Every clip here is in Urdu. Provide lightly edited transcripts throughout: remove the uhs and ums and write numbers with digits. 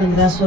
1500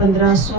1500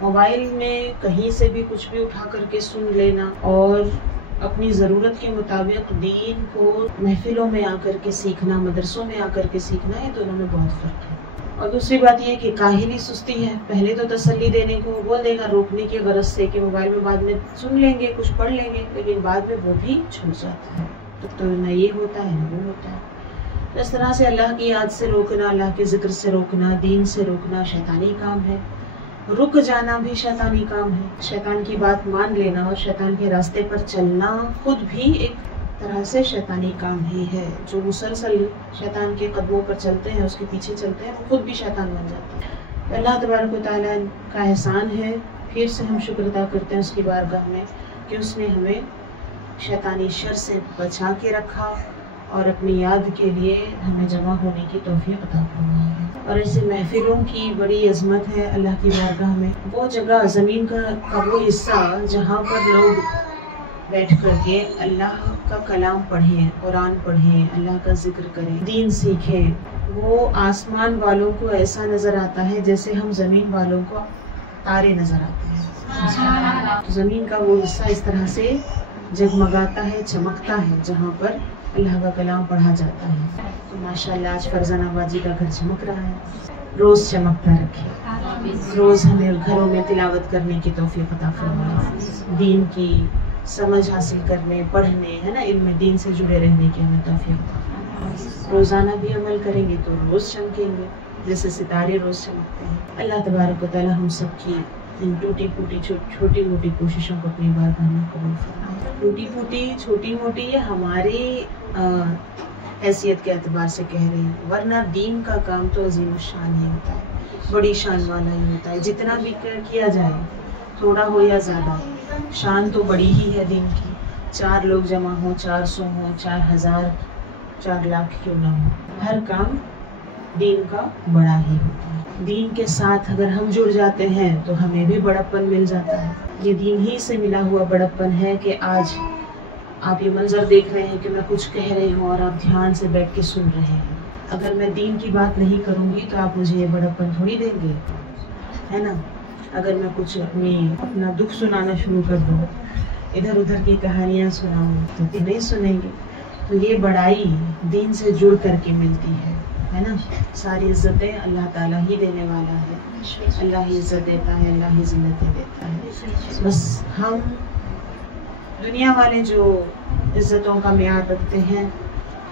موبائل میں کہیں سے بھی کچھ بھی اٹھا کر کے سن لینا اور اپنی ضرورت کے مطابق دین کو محفلوں میں آ کر کے سیکھنا، مدرسوں میں آ کر کے سیکھنا، یہ دونوں میں بہت فرق ہے۔ اور دوسری بات یہ کہ کاہلی سستی ہے، پہلے تو تسلی دینے کو بول دے گا روکنے کی غرض سے کہ موبائل میں بعد میں سن لیں گے، کچھ پڑھ لیں گے، لیکن بعد میں وہ بھی چھوٹ جاتا ہے، تو نہ یہ ہوتا ہے نہ وہ ہوتا ہے۔ اس طرح سے اللہ کی یاد سے روکنا، اللہ کے ذکر سے روکنا، دین سے روکنا شیطانی کام ہے، رک جانا بھی شیطانی کام ہے۔ شیطان کی بات مان لینا اور شیطان کے راستے پر چلنا خود بھی ایک طرح سے شیطانی کام ہی ہے۔ جو مسلسل شیطان کے قدموں پر چلتے ہیں، اس کے پیچھے چلتے ہیں، وہ خود بھی شیطان بن جاتے ہیں۔ اللہ تبارک و تعالیٰ کا احسان ہے، پھر سے ہم شکر ادا کرتے ہیں اس کی بارگاہ میں کہ اس نے ہمیں شیطانی شر سے بچا کے رکھا اور اپنی یاد کے لیے ہمیں جمع ہونے کی توفیق عطا فرمائی ہے۔ اور ایسے محفلوں کی بڑی عظمت ہے اللہ کی بارگاہ میں، وہ جگہ زمین کا وہ حصہ جہاں پر لوگ بیٹھ کر کے اللہ کا کلام پڑھیں، قرآن پڑھیں، اللہ کا ذکر کریں، دین سیکھیں، وہ آسمان والوں کو ایسا نظر آتا ہے جیسے ہم زمین والوں کو تارے نظر آتے ہیں۔ تو زمین کا وہ حصہ اس طرح سے جگمگاتا ہے، چمکتا ہے جہاں پر اللہ کا کلام پڑھا جاتا ہے۔ تو ماشاءاللہ آج فرزانہ باجی کا گھر چمک رہا ہے، روز چمکتا رکھے، روز ہمیں گھروں میں تلاوت کرنے کی توفیق عطا فرمائے، دین کی سمجھ حاصل کرنے، پڑھنے، ہے نا، علم دین سے جڑے رہنے کی ہمیں توفیق۔ روزانہ بھی عمل کریں گے تو روز چمکیں گے جیسے ستارے روز چمکتے ہیں۔ اللہ تبارک و تعالی ہم سب کی ان ٹوٹی پھوٹی چھوٹی موٹی کوششوں کو اپنی بارگاہ میں قبول فرمائے۔ ٹوٹی پھوٹی چھوٹی موٹی یہ ہماری حیثیت کے اعتبار سے کہہ رہے ہیں، ورنہ دین کا کام تو عظیم الشان ہی ہوتا ہے، بڑی شان والا ہی ہوتا ہے۔ جتنا بھی کیا جائے، تھوڑا ہو یا زیادہ، شان تو بڑی ہی ہے دین کی۔ 4 لوگ جمع ہوں، 400 ہوں، 4000، 4 لاکھ کیوں نہ ہو، ہر کام دین کا بڑا ہی ہوتا ہے۔ دین کے ساتھ اگر ہم جڑ جاتے ہیں تو ہمیں بھی بڑپن مل جاتا ہے۔ یہ دین ہی سے ملا ہوا بڑپن ہے کہ آج آپ یہ منظر دیکھ رہے ہیں کہ میں کچھ کہہ رہی ہوں اور آپ دھیان سے بیٹھ کے سن رہے ہیں۔ اگر میں دین کی بات نہیں کروں گی تو آپ مجھے یہ بڑپن تھوڑی دیں گے، ہے نا۔ اگر میں کچھ اپنا دکھ سنانا شروع کر دوں، ادھر ادھر کی کہانیاں سناؤں تو نہیں سنیں گے۔ تو یہ بڑائی دین سے جڑ کر کے ملتی ہے نا۔ ساری عزتیں اللہ تعالیٰ ہی دینے والا ہے، اللہ ہی عزت دیتا ہے، اللہ ہی ذلتیں دیتا ہے۔ بس ہم دنیا والے جو عزتوں کا معیار رکھتے ہیں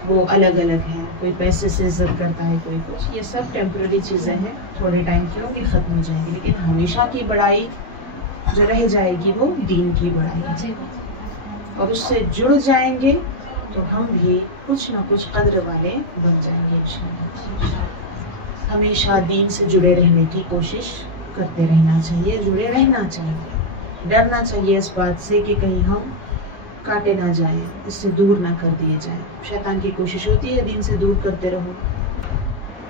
وہ الگ الگ ہیں، کوئی پیسے سے عزت کرتا ہے، کوئی کچھ، یہ سب ٹیمپرری چیزیں ہیں، تھوڑے ٹائم کی ہوگی، ختم ہو جائیں گی، لیکن ہمیشہ کی بڑائی جو رہ جائے گی وہ دین کی بڑائی ہے۔ اور اس سے جڑ جائیں گے تو ہم بھی کچھ نہ کچھ قدر والے بن جائیں گے انشاءاللہ۔ ہمیشہ دین سے جڑے رہنے کی کوشش کرتے رہنا چاہیے، جڑے رہنا چاہیے، ڈرنا چاہیے اس بات سے کہ کہیں ہم کاٹے نہ جائیں، اس سے دور نہ کر دیے جائیں۔ شیطان کی کوشش ہوتی ہے دین سے دور کرتے رہو،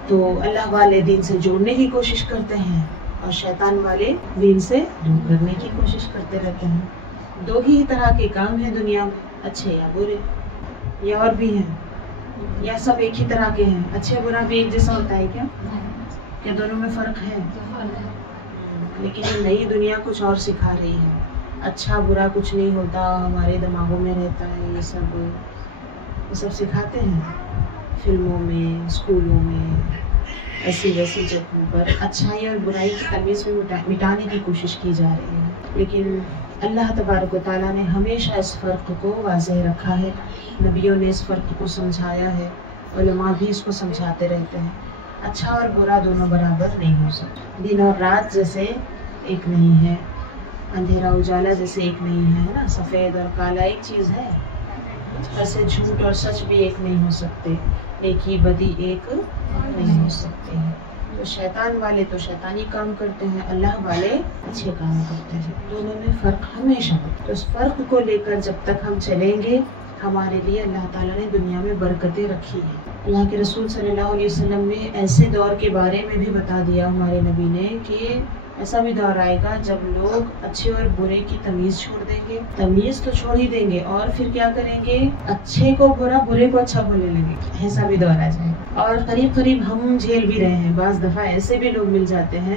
تو اللہ والے دین سے جوڑنے کی کوشش کرتے ہیں اور شیطان والے دین سے دور کرنے کی کوشش کرتے رہتے ہیں۔ 2 ہی طرح کے کام ہیں دنیا میں، اچھے یا برے، یا اور بھی ہیں، یا سب ایک ہی طرح کے ہیں؟ اچھا برا بھی ایک جیسا ہوتا ہے کیا دونوں میں فرق ہے؟ لیکن یہ نئی دنیا کچھ اور سکھا رہی ہے، اچھا برا کچھ نہیں ہوتا، ہمارے دماغوں میں رہتا ہے، یہ سب سکھاتے ہیں فلموں میں، اسکولوں میں، ایسی ویسی جگہوں پر اچھائی اور برائی کی تمیز میں مٹانے کی کوشش کی جا رہی ہے۔ لیکن اللہ تبارک و تعالیٰ نے ہمیشہ اس فرق کو واضح رکھا ہے، نبیوں نے اس فرق کو سمجھایا ہے، علماء بھی اس کو سمجھاتے رہتے ہیں۔ اچھا اور برا دونوں برابر نہیں ہو سکتے، دن اور رات جیسے ایک نہیں ہے، اندھیرا اجالا جیسے ایک نہیں ہے نا، سفید اور کالا ایک چیز ہے، ایسے جھوٹ اور سچ بھی ایک نہیں ہو سکتے، نیکی بدی ایک نہیں ہو سکتے ہیں۔ تو شیطان والے تو شیطانی کام کرتے ہیں، اللہ والے اچھے کام کرتے ہیں، دونوں میں فرق ہمیشہ ہے۔ تو اس فرق کو لے کر جب تک ہم چلیں گے، ہمارے لیے اللہ تعالیٰ نے دنیا میں برکتیں رکھی ہیں۔ اللہ کے رسول صلی اللہ علیہ وسلم نے ایسے دور کے بارے میں بھی بتا دیا ہمارے نبی نے کہ ایسا بھی دور آئے گا جب لوگ اچھے اور برے کی تمیز چھوڑ دیں گے، تمیز تو چھوڑ ہی دیں گے، اور پھر کیا کریں گے، اچھے کو برا، برے کو اچھا بولنے لگے، ایسا بھی دور آ جائے۔ اور قریب ہم جھیل بھی رہے ہیں، بعض دفعہ ایسے بھی لوگ مل جاتے ہیں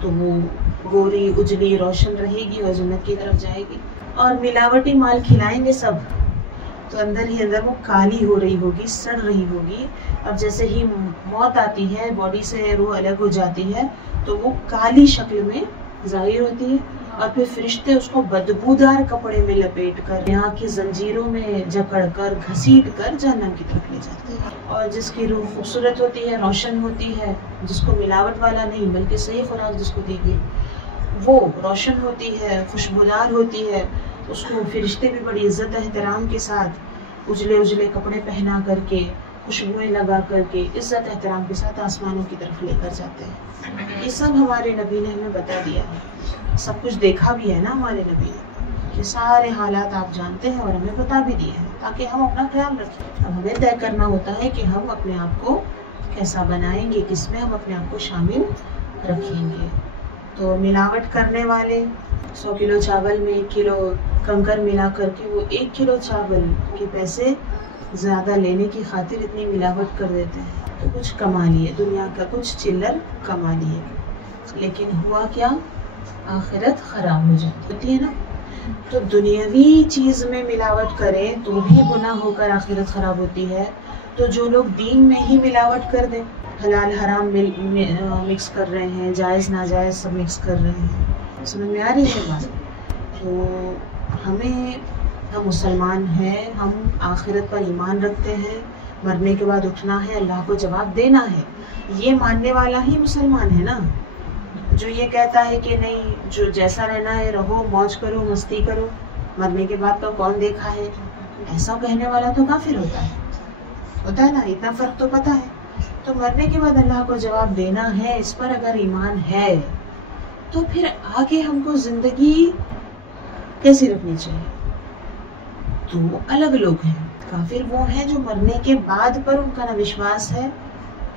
تو وہ گوری اجلی روشن رہے گی اور جنت کی طرف جائے گی. اور ملاوٹی مال کھلائیں گے سب تو اندر ہی اندر وہ کالی ہو رہی ہوگی, سڑ رہی ہوگی. اب جیسے ہی موت آتی ہے, باڈی سے روح الگ ہو جاتی ہے, تو وہ کالی شکل میں ظاہر ہوتی ہے. اور پھر فرشتے اس کو بدبودار کپڑے میں لپیٹ کر یہاں کی زنجیروں میں جکڑ کر گھسیٹ کر جہنم کی طرف لے جاتے ہیں. اور جس کی روح خوبصورت ہوتی ہے, روشن ہوتی ہے, جس کو ملاوٹ والا نہیں بلکہ صحیح خوراک جس کو دی گئی, وہ روشن ہوتی ہے, خوشبودار ہوتی ہے, اس کو فرشتے بھی بڑی عزت احترام کے ساتھ اجلے اجلے کپڑے پہنا کر کے, خوشبوئیں لگا کر کے, عزت احترام کے ساتھ آسمانوں کی طرف لے کر جاتے ہیں. یہ سب ہمارے نبی نے ہمیں بتا دیا ہے, سب کچھ دیکھا بھی ہے نا ہمارے نبی نے, کہ سارے حالات آپ جانتے ہیں اور ہمیں بتا بھی دیے ہیں تاکہ ہم اپنا خیال رکھیں. اب ہمیں طے کرنا ہوتا ہے کہ ہم اپنے آپ کو کیسا بنائیں گے, کس میں ہم اپنے آپ کو شامل رکھیں گے. تو ملاوٹ کرنے والے 100 کلو چاول میں 1 کلو کنکر ملا کر کے وہ 1 کلو چاول کے پیسے زیادہ لینے کی خاطر اتنی ملاوٹ کر دیتے ہیں. تو کچھ کما لیے, دنیا کا کچھ چلر کما لیے, لیکن ہوا کیا, آخرت خراب ہو جاتی ہوتی ہے نا. تو دنیاوی چیز میں ملاوٹ کریں تو بھی گناہ ہو کر آخرت خراب ہوتی ہے. تو جو لوگ دین میں ہی ملاوٹ کر دیں, حلال حرام مکس کر رہے ہیں, جائز ناجائز سب مکس کر رہے ہیں, سمجھ میں آ رہی ہے بات. تو ہم مسلمان ہیں, ہم آخرت پر ایمان رکھتے ہیں, مرنے کے بعد اٹھنا ہے, اللہ کو جواب دینا ہے, یہ ماننے والا ہی مسلمان ہے نا. جو یہ کہتا ہے کہ نہیں, جو جیسا رہنا ہے رہو, موج کرو, مستی کرو, مرنے کے بعد کا کون دیکھا ہے, ایسا کہنے والا تو کافر ہوتا ہے نا. اتنا فرق تو پتا ہے. تو مرنے کے بعد اللہ کو جواب دینا ہے, اس پر اگر ایمان ہے تو پھر آگے ہم کو زندگی کیسی رکھنی چاہیے. تو الگ لوگ ہیں, کافر وہ ہیں جو مرنے کے بعد پر ان کا نہ وشواس ہے,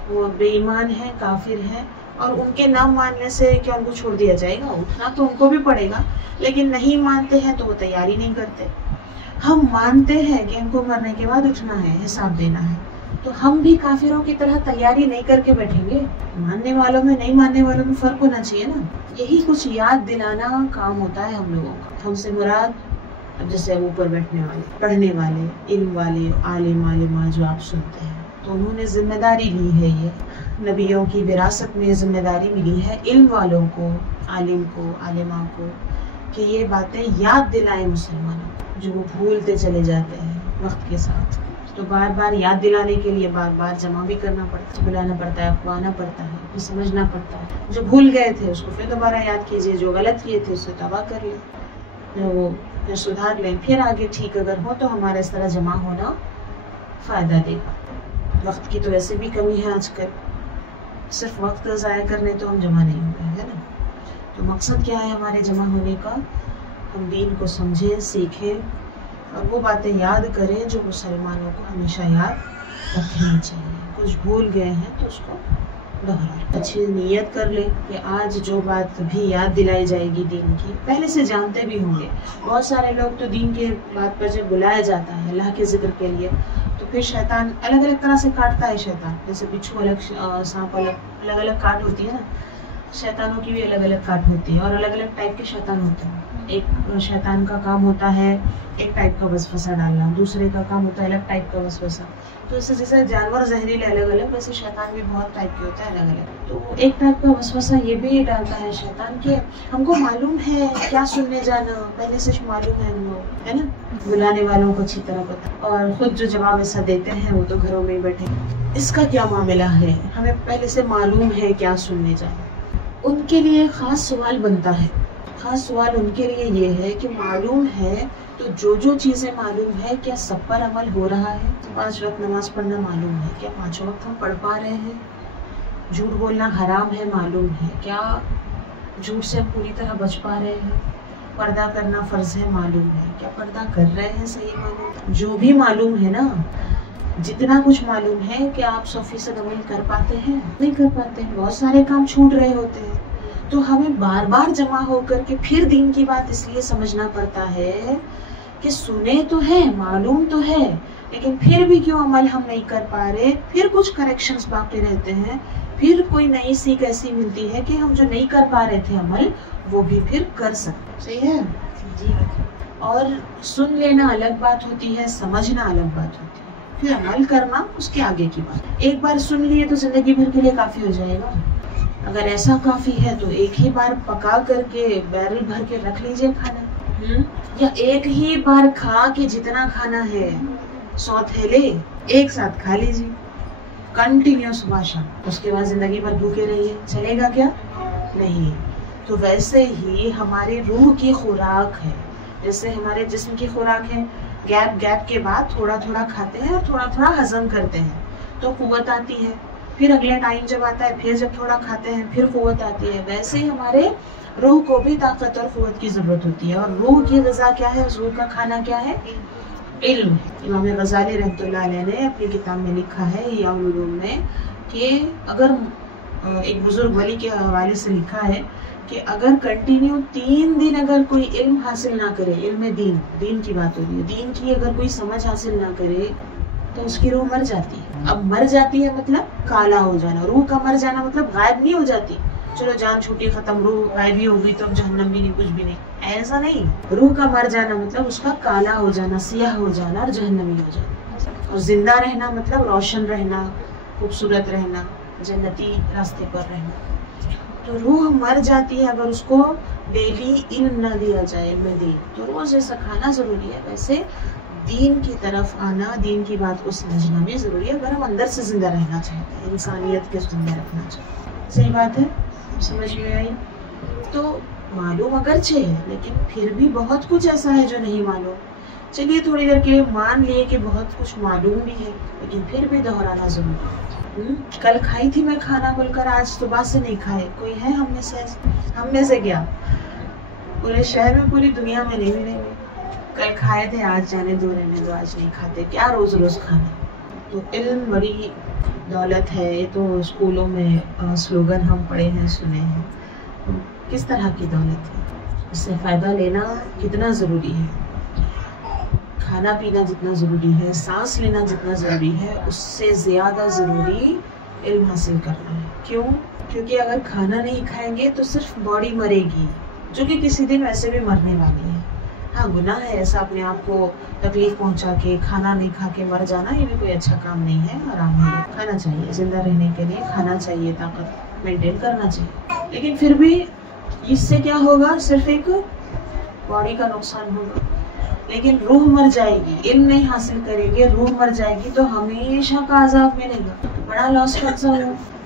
وہ بے ایمان ہے, کافر ہے, اور ان کے نہ ماننے سے کیا ان کو چھوڑ دیا جائے گا. اٹھنا تو ان کو بھی پڑے گا, لیکن نہیں مانتے ہیں تو وہ تیاری نہیں کرتے. ہم مانتے ہیں کہ ان کو مرنے کے بعد اٹھنا ہے, حساب دینا ہے, تو ہم بھی کافروں کی طرح تیاری نہیں کر کے بیٹھیں گے. ماننے والوں میں نہیں ماننے والوں میں فرق ہونا چاہیے نا. یہی کچھ یاد دلانا کام ہوتا ہے ہم لوگوں کا. ہم سے مراد اب جیسے اوپر بیٹھنے والے, پڑھنے والے, علم والے, عالم عالمہ جو آپ سنتے ہیں, تو انہوں نے ذمہ داری لی ہے, یہ نبیوں کی وراثت میں ذمہ داری ملی ہے علم والوں کو, عالم کو, عالمہ کو, کہ یہ باتیں یاد دلائیں مسلمانوں کو, جو وہ بھولتے چلے جاتے ہیں وقت کے ساتھ. تو بار بار یاد دلانے کے لیے بار بار جمع بھی کرنا پڑتا ہے, بلانا پڑتا ہے, اخوانا پڑتا ہے, پھر سمجھنا پڑتا ہے. جو بھول گئے تھے اس کو پھر دوبارہ یاد کیجیے, جو غلط کیے تھے اس سے توبہ کر لیں, وہ پھر سدھار لیں, پھر آگے ٹھیک اگر ہو تو ہمارا اس طرح جمع ہونا فائدہ دے گا. وقت کی تو ویسے بھی کمی ہے آج کل, صرف وقت ضائع کرنے تو ہم جمع نہیں ہوئے ہیں نا. تو مقصد کیا ہے ہمارے جمع ہونے کا, ہم دین کو سمجھیں, سیکھیں, اور وہ باتیں یاد کریں جو مسلمانوں کو ہمیشہ یاد رکھنی چاہیے. کچھ بھول گئے ہیں تو اس کو دہرائیں, اچھی نیت کر لیں کہ آج جو بات بھی یاد دلائی جائے گی دین کی, پہلے سے جانتے بھی ہوں گے. بہت سارے لوگ تو دین کے بات پر جب بلایا جاتا ہے اللہ کے ذکر کے لیے, تو پھر شیطان الگ الگ طرح سے کاٹتا ہے. شیطان جیسے بچھو الگ, سانپ الگ, الگ الگ کاٹ ہوتی ہے نا. شیطانوں کی بھی الگ الگ کاٹ ہوتی ہے, اور الگ الگ ٹائپ کے شیطان ہوتے ہیں. ایک شیطان کا کام ہوتا ہے ایک ٹائپ کا وسوسہ ڈالنا, دوسرے کا کام ہوتا ہے الگ ٹائپ کا وسوسہ. تو اس سے جیسے جانور زہریلے الگ الگ, ویسے شیطان بھی بہت ٹائپ کے ہوتا ہے الگ الگ. تو ایک ٹائپ کا وسوسہ یہ بھی ڈالتا ہے شیطان کہ ہم کو معلوم ہے کیا سننے جانا, پہلے سے معلوم ہے ہم لوگ, ہے نا. بلانے والوں کو اچھی طرح پتا, اور خود جو جواب ایسا دیتے ہیں وہ تو گھروں میں ہی بیٹھے, اس کا کیا معاملہ ہے, ہمیں پہلے سے معلوم ہے کیا سننے جانا. ان کے لیے خاص سوال بنتا ہے. خاص سوال ان کے لیے یہ ہے کہ معلوم ہے تو جو چیزیں معلوم ہے کیا سب پر عمل ہو رہا ہے. 5 وقت نماز پڑھنا معلوم ہے, کیا 5 وقت ہم پڑھ پا رہے ہیں. جھوٹ بولنا حرام ہے معلوم ہے, کیا جھوٹ سے پوری طرح بچ پا رہے ہیں. پردہ کرنا فرض ہے معلوم ہے, کیا پردہ کر رہے ہیں صحیح معلوم. جو بھی معلوم ہے نا, جتنا کچھ معلوم ہے کہ آپ 100% عمل کر پاتے ہیں, نہیں کر پاتے ہیں. بہت سارے کام چھوٹ رہے ہوتے ہیں. تو ہمیں بار بار جمع ہو کر کے پھر دین کی بات اس لیے سمجھنا پڑتا ہے کہ سنے تو ہے, معلوم تو ہے, لیکن پھر بھی کیوں عمل ہم نہیں کر پا رہے. پھر کچھ کریکشنز باقی رہتے ہیں, پھر کوئی نئی سیکھ ایسی ملتی ہے کہ ہم جو نہیں کر پا رہے تھے عمل وہ بھی پھر کر سکتے. صحیح ہے جی. اور سن لینا الگ بات ہوتی ہے، سمجھنا الگ بات ہوتی ہے، پھر عمل کرنا اس کے آگے کی بات. ایک بار سن لیے تو زندگی بھر کے لیے کافی ہو جائے گا. اگر ایسا کافی ہے تو ایک ہی بار پکا کر کے بیرل بھر کے رکھ لیجئے کھانا، یا ایک ہی بار کھا کے جتنا کھانا ہے 100 تھیلے ایک ساتھ کھا لیجیے کنٹینیو صبح شام. اس کے بعد زندگی بھر بھوکے رہیے، چلے گا کیا؟ نہیں. تو ویسے ہی ہماری روح کی خوراک ہے، جیسے ہمارے جسم کی خوراک ہے، گیپ گیپ کے بعد تھوڑا تھوڑا کھاتے ہیں اور تھوڑا تھوڑا ہضم کرتے ہیں تو قوت آتی ہے. پھر اگلا ٹائم جب آتا ہے پھر جب تھوڑا کھاتے ہیں پھر قوت آتی ہے. ویسے ہی ہمارے روح کو بھی طاقت اور قوت کی ضرورت ہوتی ہے. اور روح کی غذا کیا ہے؟ اس روح کا کھانا کیا ہے؟ علم. امام غزالی رحمۃ اللہ علیہ نے اپنی کتاب میں لکھا ہے احیاء العلوم میں کہ اگر ایک بزرگ ولی کے حوالے سے لکھا ہے کہ اگر کنٹینیو 3 دن اگر کوئی علم حاصل نہ کرے، علم دین کی بات ہو رہی ہے، دین کی اگر کوئی سمجھ حاصل نہ کرے تو اس کی روح مر جاتی ہے. اب مر جاتی ہے مطلب کالا ہو جانا. روح کا مر جانا مطلب غائب نہیں ہو جاتی، چلو جان چھوٹی ختم، روح غائب ہی ہوگی تو اب جہنم بھی نہیں، کچھ بھی نہیں، ایسا نہیں. روح کا مر جانا مطلب اس کا کالا ہو جانا، سیاہ ہو جانا اور جہنمی ہو جانا. اور زندہ رہنا مطلب روشن رہنا، خوبصورت رہنا، جنتی راستے پر رہنا. تو روح مر جاتی ہے اگر اس کو ڈیلی علم نہ دیا جائے، علم دین. تو روز جیسا کھانا ضروری ہے ویسے دین کی طرف آنا، دین کی بات کو سمجھنا بھی ضروری ہے اگر ہم اندر سے زندہ رہنا چاہتے ہیں، انسانیت کے زندہ رکھنا چاہتے ہیں. صحیح بات ہے، سمجھ میں آئی؟ تو معلوم اگرچہ ہے لیکن پھر بھی بہت کچھ ایسا ہے جو نہیں معلوم. چلیے تھوڑی دیر کے لیے مان لیے کہ بہت کچھ معلوم بھی ہے لیکن پھر بھی دہرانا ضروری ہے. کل کھائی تھی میں کھانا بول کر آج صبح سے نہیں کھائے. کوئی ہے ہم میں سے کیا؟ پورے شہر میں، پوری دنیا میں نہیں ملیں گے. کل کھائے تھے آج جانے دو، رہنے دو، آج نہیں کھاتے. کیا روز روز کھانا؟ تو علم بڑی دولت ہے. یہ تو اسکولوں میں سلوگن ہم پڑھے ہیں، سنے ہیں. کس طرح کی دولت ہے؟ اس سے فائدہ لینا کتنا ضروری ہے. کھانا پینا جتنا ضروری ہے، سانس لینا جتنا ضروری ہے، اس سے زیادہ ضروری علم حاصل کرنا ہے. کیوں؟ کیونکہ اگر کھانا نہیں کھائیں گے تو صرف باڈی مرے گی، جو کہ کسی دن ویسے بھی مرنے والی ہے. ہاں گناہ ہے ایسا اپنے آپ کو تکلیف پہنچا کے کھانا نہیں کھا کے مر جانا، یہ بھی کوئی اچھا کام نہیں ہے، حرام ہے. کھانا چاہیے، زندہ رہنے کے لیے کھانا چاہیے، طاقت مینٹین کرنا چاہیے. لیکن پھر بھی اس سے کیا ہوگا؟ صرف ایک باڈی کا نقصان ہوگا. لیکن روح مر جائے گی، علم نہیں حاصل کریں گے، روح مر جائے گی تو ہمیشہ کا عذاب ملے گا. بڑا لاس خرچہ ہوا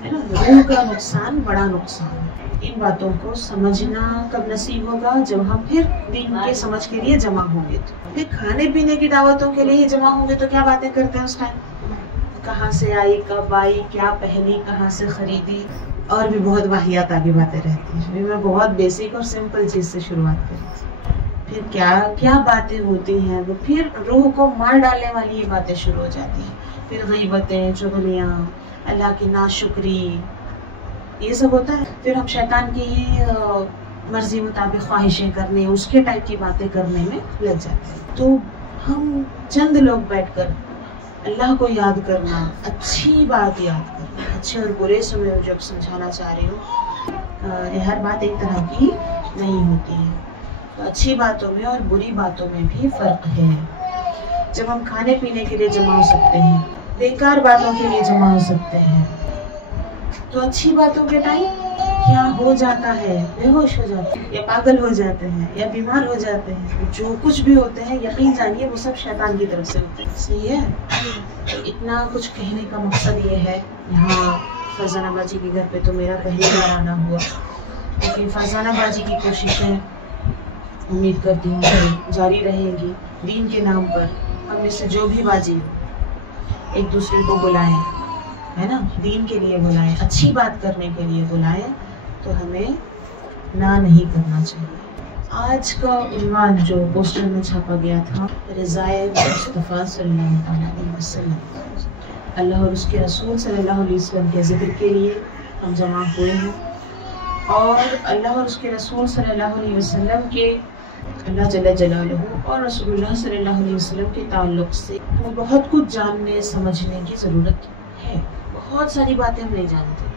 ہے نا. روح کا نقصان بڑا نقصان. ان باتوں کو سمجھنا کب نصیب ہوگا؟ جب ہم پھر دین کے سمجھ کے لیے جمع ہوں گے. تو پھر کھانے پینے کی دعوتوں کے لیے ہی جمع ہوں گے تو کیا باتیں کرتے ہیں اس ٹائم؟ کہاں سے آئی، کب آئی، کیا پہنی، کہاں سے خریدی، اور بھی بہت واحیات آگے باتیں رہتی ہیں. میں بہت بیسک اور سمپل چیز سے شروعات کری. پھر کیا کیا باتیں ہوتی ہیں، وہ پھر روح کو مار ڈالنے والی یہ باتیں شروع ہو جاتی ہیں. پھر غیبتیں، چغلیاں، اللہ کی ناشکری، یہ سب ہوتا ہے. پھر ہم شیطان کی ہی مرضی مطابق خواہشیں کرنے، اس کے ٹائپ کی باتیں کرنے میں لگ جاتے ہیں. تو ہم چند لوگ بیٹھ کر اللہ کو یاد کرنا، اچھی بات یاد کرنا، اچھے اور برے سے میں جب سمجھانا چاہ رہی ہوں، یہ ہر بات ایک طرح کی نہیں ہوتی ہے. تو اچھی باتوں میں اور بری باتوں میں بھی فرق ہے. جب ہم کھانے پینے کے لیے جمع ہو سکتے ہیں، بیکار باتوں کے لیے جمع ہو سکتے ہیں، تو اچھی باتوں کے ٹائم کیا ہو جاتا ہے؟ بے ہوش ہو جاتے ہیں، یا پاگل ہو جاتے ہیں، یا بیمار ہو جاتے ہیں. جو کچھ بھی ہوتے ہیں یقین جانیے وہ سب شیطان کی طرف سے ہوتے ہیں. صحیح ہے. اتنا کچھ کہنے کا مقصد یہ ہے. یہاں فرزانہ باجی کے گھر پہ تو میرا پہلی بار آنا ہوا، لیکن فرزانہ باجی کی کوششیں امید کرتی ہوں کہ جاری رہیں گی. دین کے نام پر ہم میں سے جو بھی باجی ہو، ایک دوسرے کو بلائیں، ہے نا، دین کے لیے بلائیں، اچھی بات کرنے کے لیے بلائیں. تو ہمیں نہ نہیں کرنا چاہیے. آج کا عنوان جو پوسٹر میں چھاپا گیا تھا، رضائے مصطفیٰ صلی اللہ علیہ وسلم، اللہ اور اس کے رسول صلی اللہ علیہ وسلم کے ذکر کے لیے ہم جمع ہوئے ہیں. اور اللہ اور اس کے رسول صلی اللہ علیہ وسلم کے، اللہ جل جلالہ اور رسول اللہ صلی اللہ علیہ وسلم کے تعلق سے ہمیں بہت کچھ جاننے سمجھنے کی ضرورت ہے. بہت ساری باتیں ہم نہیں جانتے.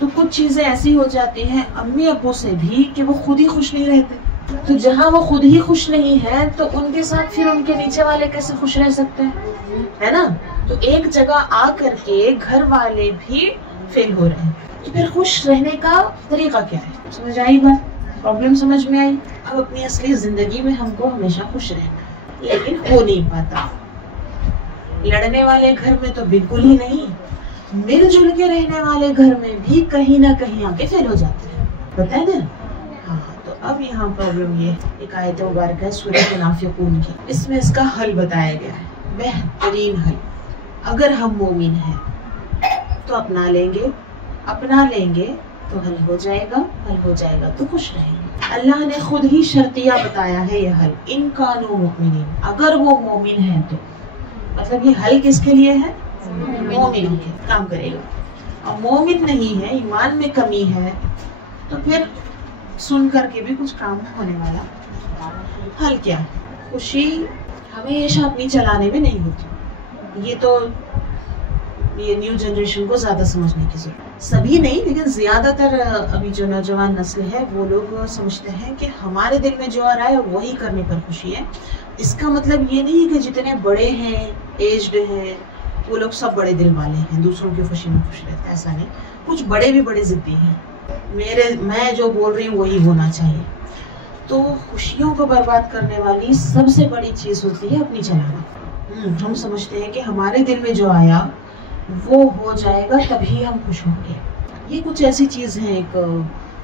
تو کچھ چیزیں ایسی ہو جاتی ہیں امی ابو سے بھی کہ وہ خود ہی خوش نہیں رہتے، تو جہاں وہ خود ہی خوش نہیں ہے تو ان کے ساتھ پھر ان کے نیچے والے کیسے خوش رہ سکتے ہیں، ہے نا؟ تو ایک جگہ آ کر کے گھر والے بھی فیل ہو رہے ہیں، تو پھر خوش رہنے کا طریقہ کیا ہے؟ سمجھ آئی بات؟ پرابلم سمجھ میں آئی؟ اب اپنی اصلی زندگی میں ہم کو ہمیشہ خوش رہنا، لیکن ہو نہیں پاتا۔ لڑنے والے گھر میں تو بالکل ہی نہیں، مل جل کے رہنے والے گھر میں بھی کہیں نہ کہیں آ کے فیل ہو جاتے ہیں، پتہ ہے نا؟ ہاں، تو اب یہاں پرابلم یہ ایک آیت مبارکہ ہے سورہ منافقون کی، اس میں اس کا حل بتایا گیا ہے، بہترین حل۔ اگر ہم مومن ہیں تو اپنا لیں گے تو حل ہو جائے گا تو خوش رہیں گے۔ اللہ نے خود ہی شرطیہ بتایا ہے یہ حل، ان کانوا مؤمنین، اگر وہ مومن ہیں تو، مطلب یہ حل کس کے لیے ہے؟ مومن کے کام کرے گا، اور مومن نہیں ہے، ایمان میں کمی ہے، تو پھر سن کر کے بھی کچھ کام ہونے والا حل کیا ہے؟ خوشی ہمیشہ اپنی چلانے میں نہیں ہوتی، یہ تو یہ نیو جنریشن کو زیادہ سمجھنے کی ضرورت، سبھی نہیں لیکن زیادہ تر ابھی جو نوجوان نسل ہے وہ لوگ سمجھتے ہیں کہ ہمارے دل میں جو آ رہا ہے وہی کرنے پر خوشی ہے۔ اس کا مطلب یہ نہیں کہ جتنے بڑے ہیں، ایجڈ ہیں، وہ لوگ سب بڑے دل والے ہیں، دوسروں کی خوشی میں خوش رہتے ہیں، ایسا نہیں، کچھ بڑے بھی بڑے ضدی ہیں، میں جو بول رہی ہوں وہی ہونا چاہیے۔ تو خوشیوں کو برباد کرنے والی سب سے بڑی چیز ہوتی ہے اپنی چلانا۔ ہم سمجھتے ہیں کہ ہمارے دل میں جو آیا وہ ہو جائے گا تبھی ہم خوش ہوں گے، یہ کچھ ایسی چیز ہے، ایک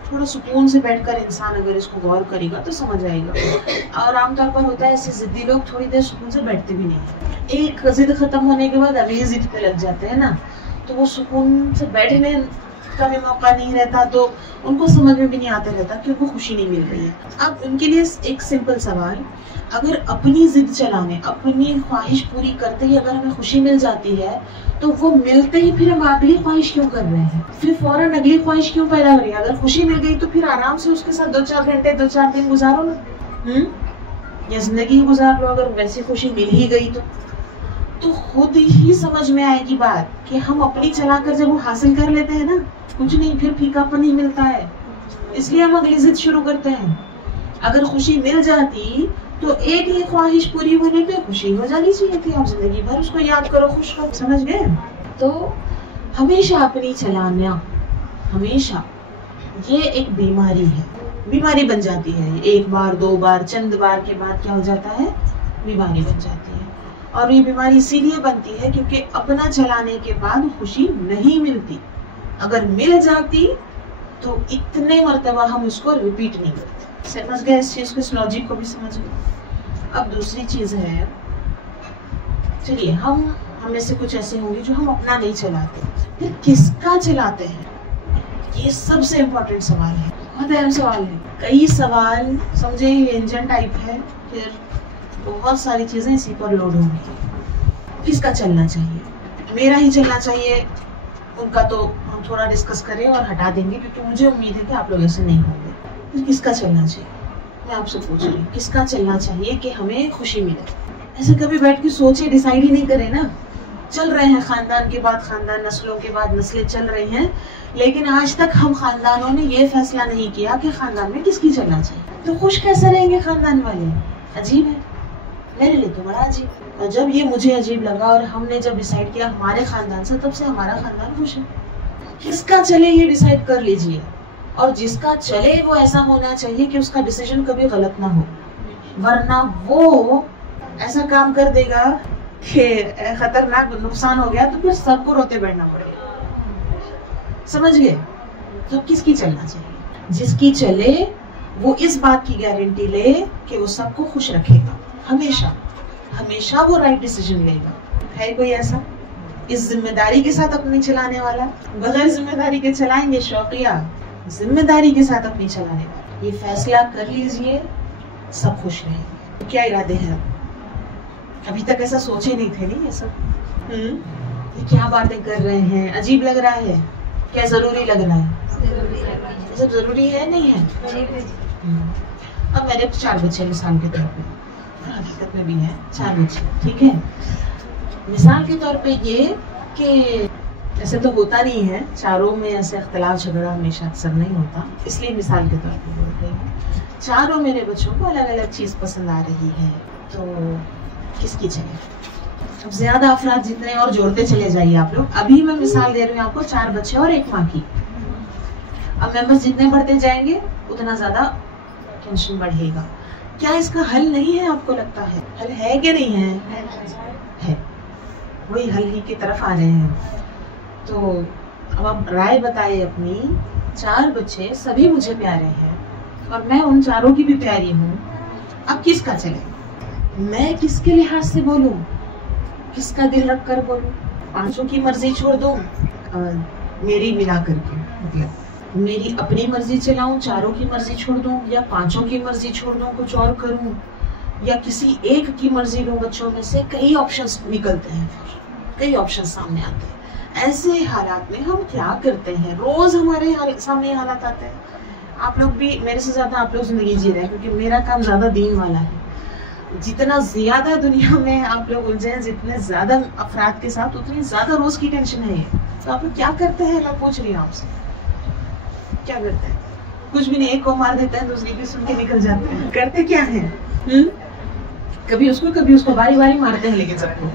تھوڑا سکون سے بیٹھ کر انسان اگر اس کو غور کرے گا تو سمجھ آئے گا۔ اور عام طور پر ہوتا ہے ایسے ضدی لوگ تھوڑی دیر سکون سے بیٹھتے بھی نہیں، ایک ضد ختم ہونے کے بعد اگلی ضد پہ لگ جاتے ہیں نا، تو وہ سکون سے بیٹھنے کا بھی موقع نہیں رہتا، تو ان کو سمجھ میں بھی نہیں آتا رہتا کہ ان کو خوشی نہیں مل رہی ہے۔ اب ان کے لیے ایک سمپل سوال، اگر اپنی ضد چلانے، اپنی خواہش پوری کرتے ہی اگر ہمیں خوشی مل جاتی ہے تو وہ ملتے ہی پھر ہم اگلی خواہش کیوں کر رہے ہیں؟ پھر فوراً اگلی خواہش کیوں پیدا ہو رہی ہے؟ اگر خوشی مل گئی تو پھر آرام سے اس کے ساتھ 2-4 گھنٹے 2-4 دن گزارو نا، یا زندگی گزار لو اگر ویسی خوشی مل ہی گئی تو خود ہی سمجھ میں آئے گی بات کہ ہم اپنی چلا کر جب وہ حاصل کر لیتے ہیں نا، کچھ نہیں، پھر پھیکا پن ہی ملتا ہے، اس لیے ہم اگلی ضد شروع کرتے ہیں۔ اگر خوشی مل جاتی تو ایک ہی خواہش پوری ہونے پہ خوشی ہو جانی چاہیے تھی، آپ زندگی بھر اس کو یاد کرو، خوش رہو، سمجھ گئے؟ تو ہمیشہ اپنی چلانا، ہمیشہ یہ ایک بیماری ہے، بیماری بن جاتی ہے، 1 بار 2 بار چند بار کے بعد کیا ہو جاتا ہے؟ بیماری بن جاتی ہے۔ اور یہ بیماری اسی لیے بنتی ہے کیونکہ اپنا چلانے کے بعد خوشی نہیں ملتی، اگر مل جاتی تو اتنے مرتبہ ہم اس کو ریپیٹ نہیں کرتے۔ سمجھ گئے اس چیز کو، اس لاجک کو بھی سمجھ گئے؟ اب دوسری چیز ہے، چلیے ہم میں سے کچھ ایسے ہوں گے جو ہم اپنا نہیں چلاتے، پھر کس کا چلاتے ہیں؟ یہ سب سے امپورٹنٹ سوال ہے، بہت اہم سوال ہے۔ کئی سوال سمجھے یہ انجن ٹائپ ہے، پھر بہت ساری چیزیں اسی پر لوڈ ہوں گی۔ کس کا چلنا چاہیے؟ میرا ہی چلنا چاہیے، ان کا تو ہم تھوڑا ڈسکس کریں اور ہٹا دیں گے کیونکہ مجھے امید ہے کہ آپ لوگ ایسے نہیں ہوں گے۔ کس کا چلنا چاہیے؟ میں آپ سے پوچھ رہی ہوں، کس کا چلنا چاہیے کہ ہمیں خوشی ملے؟ ایسے کبھی بیٹھ کے سوچے، ڈیسائیڈ ہی نہیں کرے نا، چل رہے ہیں خاندان کے بعد خاندان، نسلوں کے بعد نسلیں چل رہی ہیں، لیکن آج تک ہم خاندانوں نے یہ فیصلہ نہیں کیا کہ خاندان میں کس کی چلنا چاہیے، تو خوش کیسے رہیں گے خاندان والے؟ عجیب ہے، میرے لیے تو بڑا عجیب۔ اور جب یہ مجھے عجیب لگا اور ہم نے جب ڈیسائیڈ کیا ہمارے خاندان سے، تب سے ہمارا خاندان خوش ہے۔ کس کا چلے یہ ڈیسائیڈ کر لیجئے، اور جس کا چلے وہ ایسا ہونا چاہیے کہ اس کا ڈیسیژن کبھی غلط نہ ہو، ورنہ وہ ایسا کام کر دے گا کہ خطرناک نقصان ہو گیا تو پھر سب کو روتے بیٹھنا پڑے گا، سمجھ گئے؟ تو کس کی چلنا چاہیے؟ جس کی چلے وہ اس بات کی گارنٹی لے کہ وہ سب کو خوش رکھے گا، ہمیشہ وہ رائٹ ڈیسیژن لے گا۔ ہے کوئی ایسا اس ذمہ داری کے ساتھ اپنی چلانے والا؟ بغیر ذمہ داری کے چلائیں گے شوقیہ، ذمہ داری کے ساتھ اپنی چلانے والا، یہ فیصلہ کر لیجئے سب خوش رہیں گے۔ کیا ارادے ہیں؟ ابھی تک ایسا سوچے نہیں تھے، نہیں یہ سب یہ کیا باتیں کر رہے ہیں، عجیب لگ رہا ہے، کیا ضروری لگ رہا ہے؟ یہ سب ضروری ہے نہیں ہے؟ اب میرے 4 بچے مثال کے طور پہ، حقیقت میں بھی ہے 4 بچے، ٹھیک ہے، مثال کے طور پہ یہ کہ ایسے تو ہوتا نہیں ہے چاروں میں، ایسے اختلاف جھگڑا ہمیشہ اکثر نہیں ہوتا، اس لیے مثال کے طور پر بول رہی ہوں۔ چاروں میرے بچوں کو الگ الگ چیز پسند آ رہی ہے، تو کس کی چلے؟ اب زیادہ افراد جتنے اور جوڑتے چلے جائیے آپ لوگ۔ ابھی میں مثال دے رہی ہوں آپ کو 4 بچے اور 1 ماں کی۔ اب ممبرز جتنے بڑھتے جائیں گے اتنا زیادہ ٹینشن بڑھے گا۔ کیا اس کا حل نہیں ہے؟ آپ کو لگتا ہے حل ہے کہ نہیں ہے؟ ہے، وہی حل ہی کی طرف آ رہے ہیں۔ تو اب آپ رائے بتائیں اپنی، 4 بچے سبھی مجھے پیارے ہیں اور میں ان چاروں کی بھی پیاری ہوں، اب کس کا چلے؟ میں کس کے لحاظ سے بولوں؟ کس کا دل رکھ کر بولوں؟ 5 کی مرضی چھوڑ دوں میری ملا کر کے، مطلب میری اپنی مرضی چلاؤں، 4 کی مرضی چھوڑ دوں، یا 5 کی مرضی چھوڑ دوں کچھ اور کروں، یا کسی ایک کی مرضی لوں؟ بچوں میں سے کئی آپشنز نکلتے ہیں، کئی آپشن سامنے آتے ہیں۔ ایسے حالات میں ہم کیا کرتے ہیں؟ روز ہمارے سامنے یہ حالات آتے ہیں۔ آپ لوگ بھی میرے سے زیادہ آپ لوگ زندگی جی رہے ہیں، کیونکہ میرا کام زیادہ دین والا ہے۔ جتنا زیادہ دنیا میں آپ لوگ الجھے ہیں، جتنے زیادہ افراد کے ساتھ، اتنی زیادہ روز کی ٹینشن ہے یہ۔ تو آپ لوگ کیا کرتے ہیں؟ میں پوچھ رہی ہوں آپ سے، کیا کرتے ہیں؟ کچھ بھی نہیں، ایک کو مار دیتے ہیں، دوسری کی سن کے نکل جاتے ہیں۔ کرتے کیا ہیں؟ کبھی اس کو باری باری مارتے ہیں، لیکن سب کو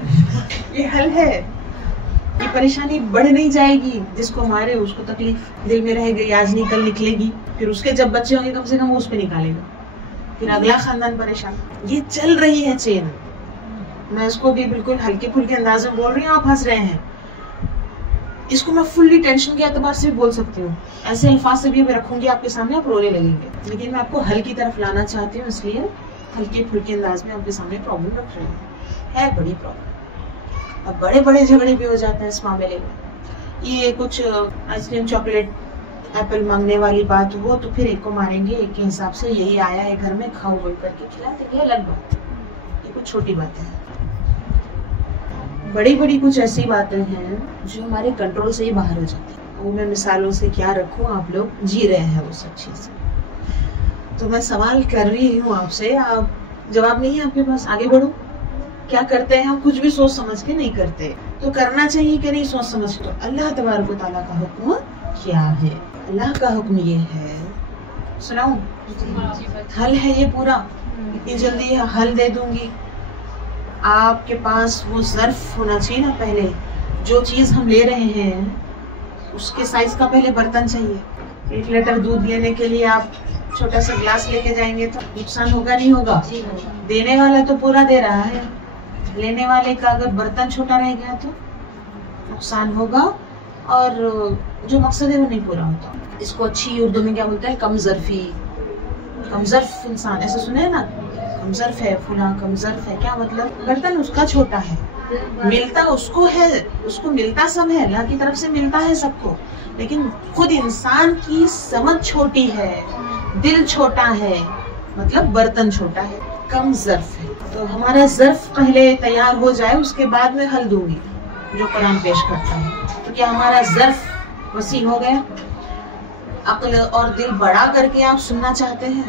یہ حل ہے؟ یہ پریشانی بڑھ نہیں جائے گی؟ جس کو مارے اس کو تکلیف دل میں رہے گی، آج نہیں کل نکلے گی، پھر اس کے جب بچے ہوں گے کم سے کم وہ اس پہ نکالے گا، پھر اگلا خاندان پریشان۔ یہ چل رہی ہے چین۔ میں اس کو بھی بالکل ہلکے پھلکے انداز میں بول رہی ہوں، آپ ہنس رہے ہیں۔ اس کو میں فلی ٹینشن کے اعتبار سے بھی بول سکتی ہوں، ایسے الفاظ سے بھی میں رکھوں گی آپ کے سامنے، آپ رونے لگیں گے، لیکن میں آپ کو حل کی طرف لانا چاہتی ہوں، اس لیے ہلکے پھلکے انداز میں آپ کے سامنے پرابلم رکھ رہی ہوں۔ ہے بڑی پرابلم، اب بڑے بڑے جھگڑے بھی ہو جاتے ہیں اس معاملے میں۔ یہ کچھ آئس کریم، چاکلیٹ، ایپل مانگنے والی بات ہو تو پھر ایک کو ماریں گے، ایک کے حساب سے یہی آیا ہے گھر میں، کھاؤ بول کر کے کھلاتے ہیں، یہ الگ بات ہے، یہ کچھ چھوٹی باتیں ہیں۔ بڑی بڑی کچھ ایسی باتیں ہیں جو ہمارے کنٹرول سے ہی باہر ہو جاتی ہیں، وہ میں مثالوں سے کیا رکھوں، آپ لوگ جی رہے ہیں وہ سب چیزیں۔ تو میں سوال کر رہی ہوں آپ سے، آپ جواب نہیں ہے آپ کے پاس، آگے بڑھو۔ کیا کرتے ہیں ہم؟ کچھ بھی سوچ سمجھ کے نہیں کرتے، تو کرنا چاہیے کہ نہیں سوچ سمجھ کے؟ اللہ تبارک و تعالیٰ کا حکم کیا ہے؟ اللہ کا حکم یہ ہے، سناؤں؟ حل ہے یہ پورا، اتنی جلدی حل دے دوں گی؟ آپ کے پاس وہ ظرف ہونا چاہیے نا، پہلے جو چیز ہم لے رہے ہیں اس کے سائز کا پہلے برتن چاہیے۔ 1 لیٹر دودھ لینے کے لیے آپ چھوٹا سا گلاس لے کے جائیں گے تو نقصان ہوگا نہیں ہوگا؟ دینے والا تو پورا دے رہا ہے، لینے والے کا اگر برتن چھوٹا رہ گیا تو نقصان ہوگا، اور جو مقصد ہے وہ نہیں پورا ہوتا۔ اس کو اچھی اردو میں کیا بولتے ہیں؟ کم ظرفی۔ کم ظرف انسان، ایسا سنے نا، کم ظرف ہے فلاں، کم ظرف ہے، کیا مطلب؟ برتن اس کا چھوٹا ہے، ملتا اس کو ہے، اس کو ملتا سب ہے، اللہ کی طرف سے ملتا ہے سب کو، لیکن خود انسان کی سمجھ چھوٹی ہے، دل چھوٹا ہے، مطلب برتن چھوٹا ہے، کم ظرف ہے۔ تو ہمارا ظرف پہلے تیار ہو جائے، اس کے بعد میں حل دوں گی جو قرآن پیش کرتا ہے۔ تو کیا ہمارا ظرف وسیع ہو گیا؟ عقل اور دل بڑا کر کے آپ سننا چاہتے ہیں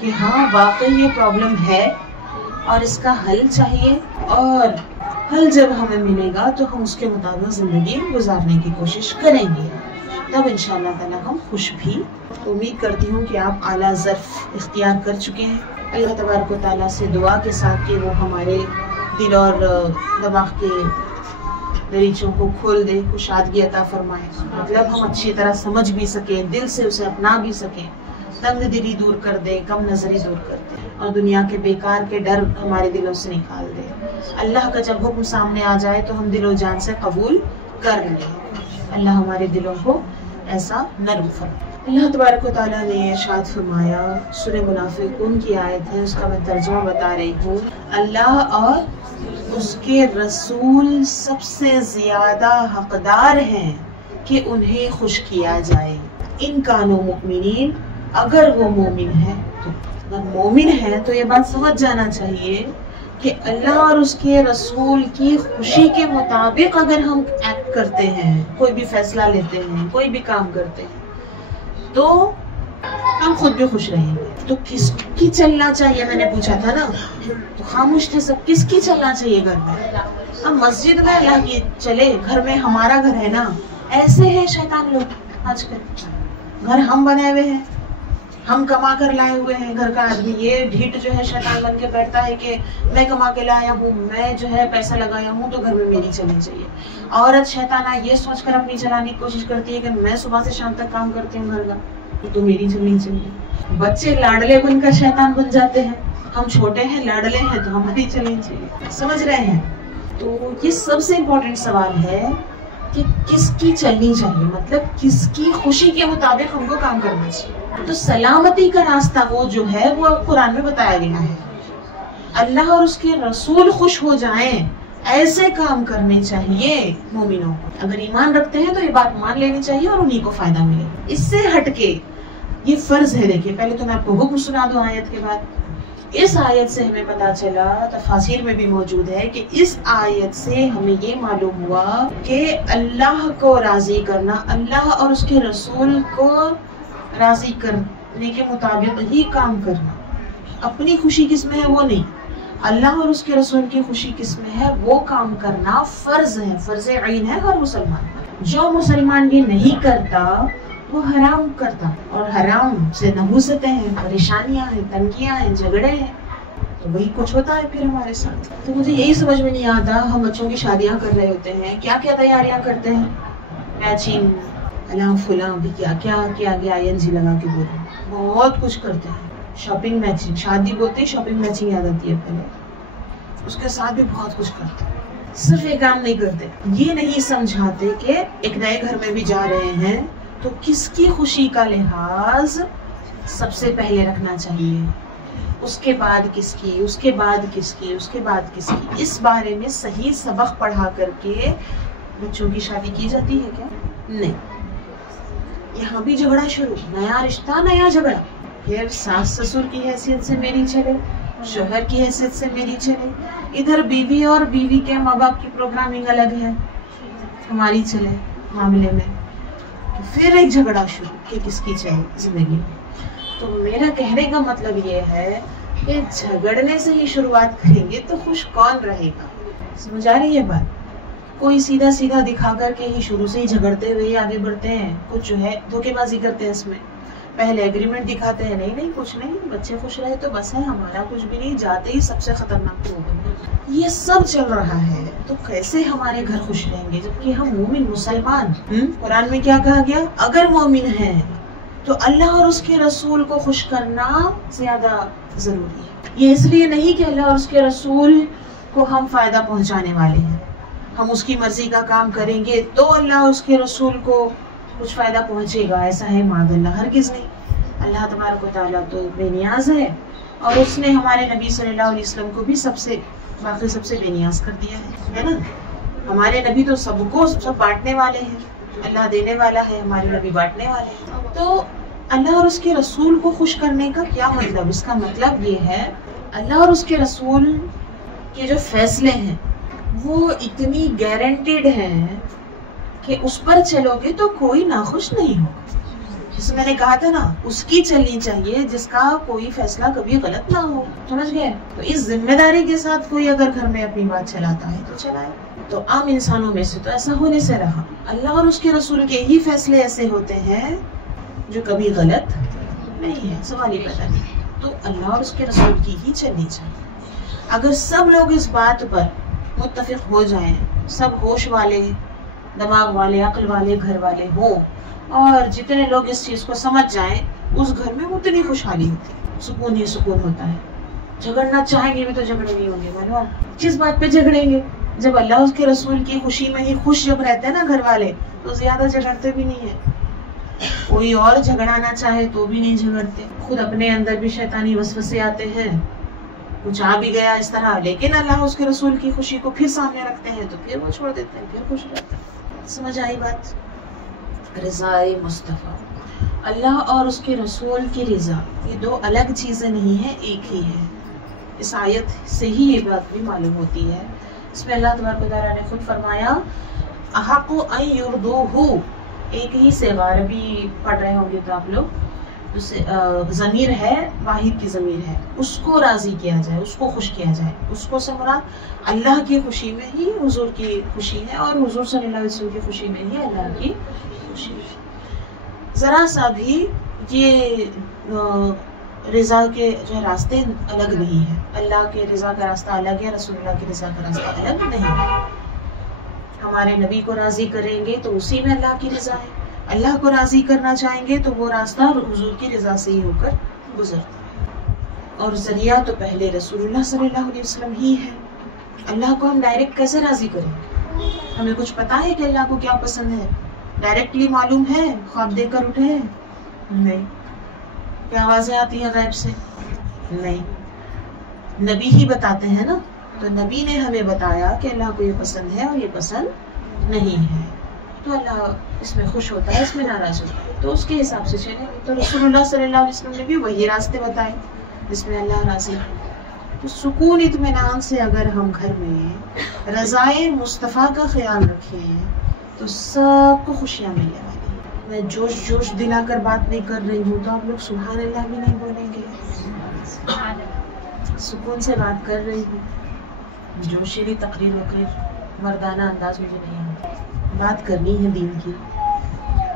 کہ ہاں واقعی یہ پرابلم ہے اور اس کا حل چاہیے، اور حل جب ہمیں ملے گا تو ہم اس کے مطابق زندگی گزارنے کی کوشش کریں گے، تب انشاءاللہ تعالیٰ ہم خوش بھی۔ امید کرتی ہوں کہ آپ اعلیٰ ظرف اختیار کر چکے ہیں۔ اللہ تبارک و تعالیٰ سے دعا کے ساتھ کہ وہ ہمارے دل اور دماغ کے دریچوں کو کھول دے، کشادگی عطا فرمائے، مطلب ہم اچھی طرح سمجھ بھی سکیں، دل سے اسے اپنا بھی سکیں، تنگ دلی دور کر دے، کم نظری دور کر دے، اور دنیا کے بیکار کے ڈر ہمارے دلوں سے نکال دے۔ اللہ کا جب حکم سامنے آ جائے تو ہم دل و جان سے قبول کر لیں۔ اللہ ہمارے دلوں کو ایسا نرم فرمائے۔ اللہ تبارک و تعالیٰ نے ارشاد فرمایا، سورہ منافقون کی آیت ہے، اس کا میں ترجمہ بتا رہی ہوں، اللہ اور اس کے رسول سب سے زیادہ حقدار ہیں کہ انہیں خوش کیا جائے، ان کانوا مؤمنین، اگر وہ مومن ہے تو۔ اگر مومن ہے تو یہ بات سمجھ جانا چاہیے کہ اللہ اور اس کے رسول کی خوشی کے مطابق اگر ہم ایکٹ کرتے ہیں، کوئی بھی فیصلہ لیتے ہیں، کوئی بھی کام کرتے ہیں، تو ہم خود بھی خوش رہیں گے۔ تو کس کی چلنا چاہیے؟ میں نے پوچھا تھا نا، تو خاموش تھے سب، کس کی چلنا چاہیے گھر میں؟ ہم مسجد میں اللہ کی چلے، گھر میں ہمارا گھر ہے نا، ایسے ہیں شیطان لوگ آج کل. گھر ہم بنے ہوئے ہیں, ہم کما کر لائے ہوئے ہیں. گھر کا آدمی یہ ڈھیٹ جو ہے شیطان بن کے بیٹھتا ہے کہ میں کما کے لایا ہوں, میں جو ہے پیسہ لگایا ہوں تو گھر میں میری چلنی چاہیے. عورت شیطانہ یہ سوچ کر اپنی چلانے کی کوشش کرتی ہے کہ میں صبح سے شام تک کام کرتی ہوں گھر کا تو میری چلنی چاہیے. بچے لاڈلے بن کر شیطان بن جاتے ہیں. ہم چھوٹے ہیں, لاڈلے ہیں تو ہماری چلنی چاہیے. سمجھ رہے ہیں؟ تو یہ سب سے امپورٹنٹ سوال ہے کہ کس کی چلنی چاہیے, مطلب کس کی خوشی کے مطابق ہم کو کام کرنا چاہیے. تو سلامتی کا راستہ وہ جو ہے وہ قرآن میں بتایا گیا ہے. اللہ اور اس کے رسول خوش ہو جائیں ایسے کام کرنے چاہیے مومنوں کو. اگر ایمان رکھتے ہیں تو یہ بات مان لینی چاہیے اور انہیں کو فائدہ ملے. اس سے ہٹ کے یہ فرض ہے. دیکھیے پہلے تو میں آپ کو حکم سنا دوں آیت کے بعد. اس آیت سے ہمیں پتا چلا, تفاسیر میں بھی موجود ہے کہ اس آیت سے ہمیں یہ معلوم ہوا کہ اللہ کو راضی کرنا, اللہ اور اس کے رسول کو راضی کرنے کے مطابق ہی کام کرنا. اپنی خوشی کس میں ہے وہ نہیں, اللہ اور اس کے رسول کی خوشی کس میں ہے وہ کام کرنا فرض ہے, فرض عین ہے ہر مسلمان. جو مسلمان یہ نہیں کرتا وہ حرام کرتا, اور حرام سے نحوستیں ہیں, پریشانیاں ہیں, تنگیاں ہیں, جھگڑے ہیں, تو وہی کچھ ہوتا ہے پھر ہمارے ساتھ. تو مجھے یہی سمجھ میں نہیں آتا, ہم بچوں کی شادیاں کر رہے ہوتے ہیں, کیا کیا تیاریاں کرتے ہیں, میچنگ فلاں فلاں بھی کیا کیا کیا گیا, ING لگا کے بولے, بہت کچھ کرتے ہیں. شاپنگ میچنگ, شادی بولتے شاپنگ میچنگ یاد آتی ہے پہلے, اس کے ساتھ بھی بہت کچھ کرتے ہیں. صرف ایک کام نہیں کرتے, یہ نہیں سمجھاتے کہ ایک نئے گھر میں بھی جا رہے ہیں تو کس کی خوشی کا لحاظ سب سے پہلے رکھنا چاہیے, اس کے بعد کس کی, اس کے بعد کس کی, اس کے بعد کس کی. اس بارے میں صحیح سبق پڑھا کر کے بچوں کی شادی کی جاتی ہے کیا؟ نہیں. یہاں بھی جھگڑا شروع, نیا رشتہ نیا جھگڑا. پھر ساس سسر کی حیثیت سے میری چلے, شوہر کی حیثیت سے میری چلے, ادھر بیوی اور بیوی کے ماں باپ کی پروگرامنگ الگ ہے, ہماری چلے معاملے میں. پھر ایک جھگڑا شروع کہ کس کی چاہیے زندگی میں. تو میرا کہنے کا مطلب یہ ہے کہ جھگڑنے سے ہی شروعات کریں گے تو خوش کون رہے گا؟ سمجھ آ رہی ہے بات؟ کوئی سیدھا سیدھا دکھا کر کے ہی شروع سے ہی جھگڑتے ہوئے آگے بڑھتے ہیں. کچھ جو ہے دھوکے بازی کرتے ہیں, اس میں پہلے ایگریمنٹ دکھاتے ہیں, نہیں نہیں کچھ نہیں, بچے خوش رہے تو بس ہے, ہمارا کچھ بھی نہیں, جاتے ہی سب سے خطرناک ہو گئے. یہ سب چل رہا ہے تو کیسے ہمارے گھر خوش رہیں گے جبکہ ہم مومن مسلمان. قرآن میں کیا کہا گیا؟ اگر مومن ہیں تو اللہ اور اس کے رسول کو خوش کرنا زیادہ ضروری ہے. یہ اس لیے نہیں کہ اللہ اور اس کے رسول کو ہم فائدہ پہنچانے والے ہیں, ہم اس کی مرضی کا کام کریں گے تو اللہ اور اس کے رسول کو کچھ فائدہ پہنچے گا, ایسا ہے معاذ اللہ ہرگز نہیں. اللہ تبارک و تعالیٰ تو بے نیاز ہے, اور اس نے ہمارے نبی صلی اللہ علیہ وسلم کو بھی سب سے بے نیاز کر دیا ہے نا. ہمارے نبی تو سب کو سب بانٹنے والے ہیں, اللہ دینے والا ہے, ہمارے نبی بانٹنے والے ہیں. تو اللہ اور اس کے رسول کو خوش کرنے کا کیا مطلب؟ اس کا مطلب یہ ہے اللہ اور اس کے رسول کے جو فیصلے ہیں وہ اتنی گارنٹیڈ ہیں کہ اس پر چلو گے تو کوئی ناخوش نہیں ہوگا. جسے میں نے کہا تھا نا, اس کی چلنی چاہیے جس کا کوئی فیصلہ کبھی غلط نہ ہو. سمجھ گئے؟ تو اس ذمہ داری کے ساتھ کوئی اگر گھر میں اپنی بات چلاتا ہے تو چلائے. تو عام انسانوں میں سے تو ایسا ہونے سے رہا. اللہ اور اس کے رسول کے ہی فیصلے ایسے ہوتے ہیں جو کبھی غلط نہیں ہے, سوال ہی پیدا نہیں. تو اللہ اور اس کے رسول کی ہی چلنی چاہیے. اگر سب لوگ اس بات پر متفق ہو جائیں, سب ہوش والے, دماغ والے, عقل والے گھر والے ہوں, اور جتنے لوگ اس چیز کو سمجھ جائیں, اس گھر میں اتنی خوشحالی ہوتی ہے, سکون ہی سکون ہوتا ہے. جھگڑنا چاہیں گے بھی تو جھگڑے نہیں ہوں گے. معلوم کس بات پہ جھگڑیں گے؟ جب اللہ اس کے رسول کی خوشی میں ہی خوش جب رہتے ہیں نا گھر والے, تو زیادہ جھگڑتے بھی نہیں ہیں. کوئی اور جھگڑانا چاہے تو بھی نہیں جھگڑتے. خود اپنے اندر بھی شیطانی وسوسے آتے ہیں, کچھ آ بھی گیا اس طرح, لیکن اللہ اس کے رسول کی خوشی کو پھر سامنے رکھتے ہیں تو پھر وہ چھوڑ دیتے ہیں, پھر خوش رہتے ہیں. سمجھ آئی بات؟ رضائے مصطفیٰ, اللہ اور اس کے رسول کی رضا, یہ دو الگ چیزیں نہیں ہیں, ایک ہی ہے. اس آیت سے ہی یہ بات بھی معلوم ہوتی ہے. اس میں اللہ تبارک و تعالیٰ نے خود فرمایا احق ان یردوہ, ایک ہی سے عربی پڑھ رہے ہوں گے تو آپ لوگ, ضمیر ہے واحد کی ضمیر ہے، اس کو راضی کیا جائے، اس کو خوش کیا جائے. اس کو سے مراد اللہ کی خوشی میں ہی حضور کی خوشی ہے، اور حضور صلی اللہ علیہ وسلم کی خوشی میں ہی اللہ کی خوشی ہے. ذرا سا بھی یہ رضا کے جو راستے الگ نہیں ہے. اللہ کے رضا کا راستہ الگ ہے، رسول اللہ کی رضا کا راستہ الگ نہیں ہے. ہمارے نبی کو راضی کریں گے تو اسی میں اللہ کی رضا ہے، اللہ کو راضی کرنا چاہیں گے تو وہ راستہ حضور کی رضا سے ہی ہو کر گزرتا ہے. اور ذریعہ تو پہلے رسول اللہ صلی اللہ علیہ وسلم ہی ہے. اللہ کو ہم ڈائریکٹ کیسے راضی کریں؟ ہمیں کچھ پتا ہے کہ اللہ کو کیا پسند ہے؟ ڈائریکٹلی معلوم ہے؟ خواب دیکھ کر اٹھے ہیں؟ نہیں. کیا آوازیں آتی ہیں غیب سے؟ نہیں. نبی ہی بتاتے ہیں نا. تو نبی نے ہمیں بتایا کہ اللہ کو یہ پسند ہے اور یہ پسند نہیں ہے، تو اللہ اس میں خوش ہوتا ہے، اس میں ناراض ہوتا ہے، تو اس کے حساب سے چلیں. تو رسول اللہ صلی اللہ علیہ وسلم نے بھی وہی راستے بتائے جس میں اللہ راضی ہے. تو سکون اطمینان سے اگر ہم گھر میں رضائے مصطفیٰ کا خیال رکھیں تو سب کو خوشیاں ملنے والی ہیں. میں جوش دلا کر بات نہیں کر رہی ہوں تو آپ لوگ سبحان اللہ بھی نہیں بولیں گے. سکون سے بات کر رہی ہوں، جوشیلی تقریر وقریر مردانہ انداز مجھے نہیں ہوتا. بات کرنی ہے دین کی،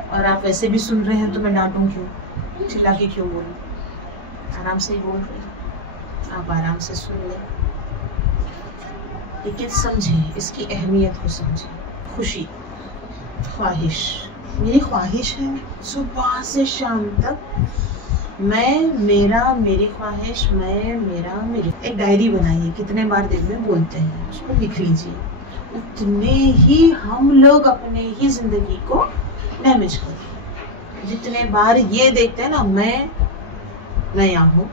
اور آپ ویسے بھی سن رہے ہیں تو میں ڈانٹوں کیوں، چلا کے کیوں بولوں؟ آرام سے ہی بول رہے ہیں، آپ آرام سے سن لیں، لیکن سمجھیں، اس کی اہمیت کو سمجھیں. خوشی، خواہش، میری خواہش ہے صبح سے شام تک میں، میرا، میری خواہش، میں، میرا، میری. ایک ڈائری بنائیے، کتنے بار دن میں بولتے ہیں اس کو لکھ لیجیے. اتنے ہی ہم لوگ اپنے ہی زندگی کو ڈیمیج کرتے ہیں. جتنے بار یہ دیکھتے ہیں نا میں یہاں ہوں،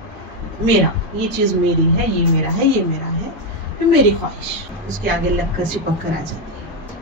میرا، یہ چیز میری ہے، یہ میرا ہے، یہ میرا ہے، پھر میری خواہش اس کے آگے لگ کر چپک کر آ جاتی ہے.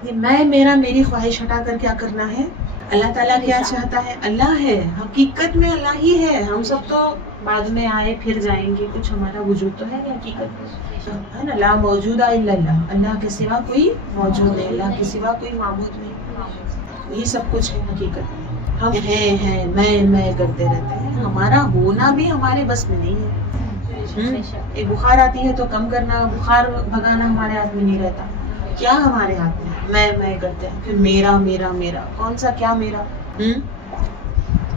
یہ میں، میرا، میری خواہش ہٹا کر کیا کرنا ہے؟ اللہ تعالیٰ کیا چاہتا ہے؟ اللہ ہے، حقیقت میں اللہ ہی ہے. ہم سب تو بعد میں آئے پھر جائیں گے، کچھ ہمارا وجود تو ہے حقیقت ہے نا. لا موجود الا اللہ، اللہ کے سوا کوئی موجود نہیں، اللہ کے سوا کوئی معبود نہیں. یہ سب کچھ ہے حقیقت میں. ہم ہیں میں کرتے رہتے ہیں. ہمارا ہونا بھی ہمارے بس میں نہیں ہے. ایک بخار آتی ہے تو کم کرنا، بخار بھگانا ہمارے ہاتھ میں نہیں رہتا. کیا ہمارے ہاتھ میں؟ میں کرتے ہیں. پھر میرا میرا میرا، کون سا کیا میرا؟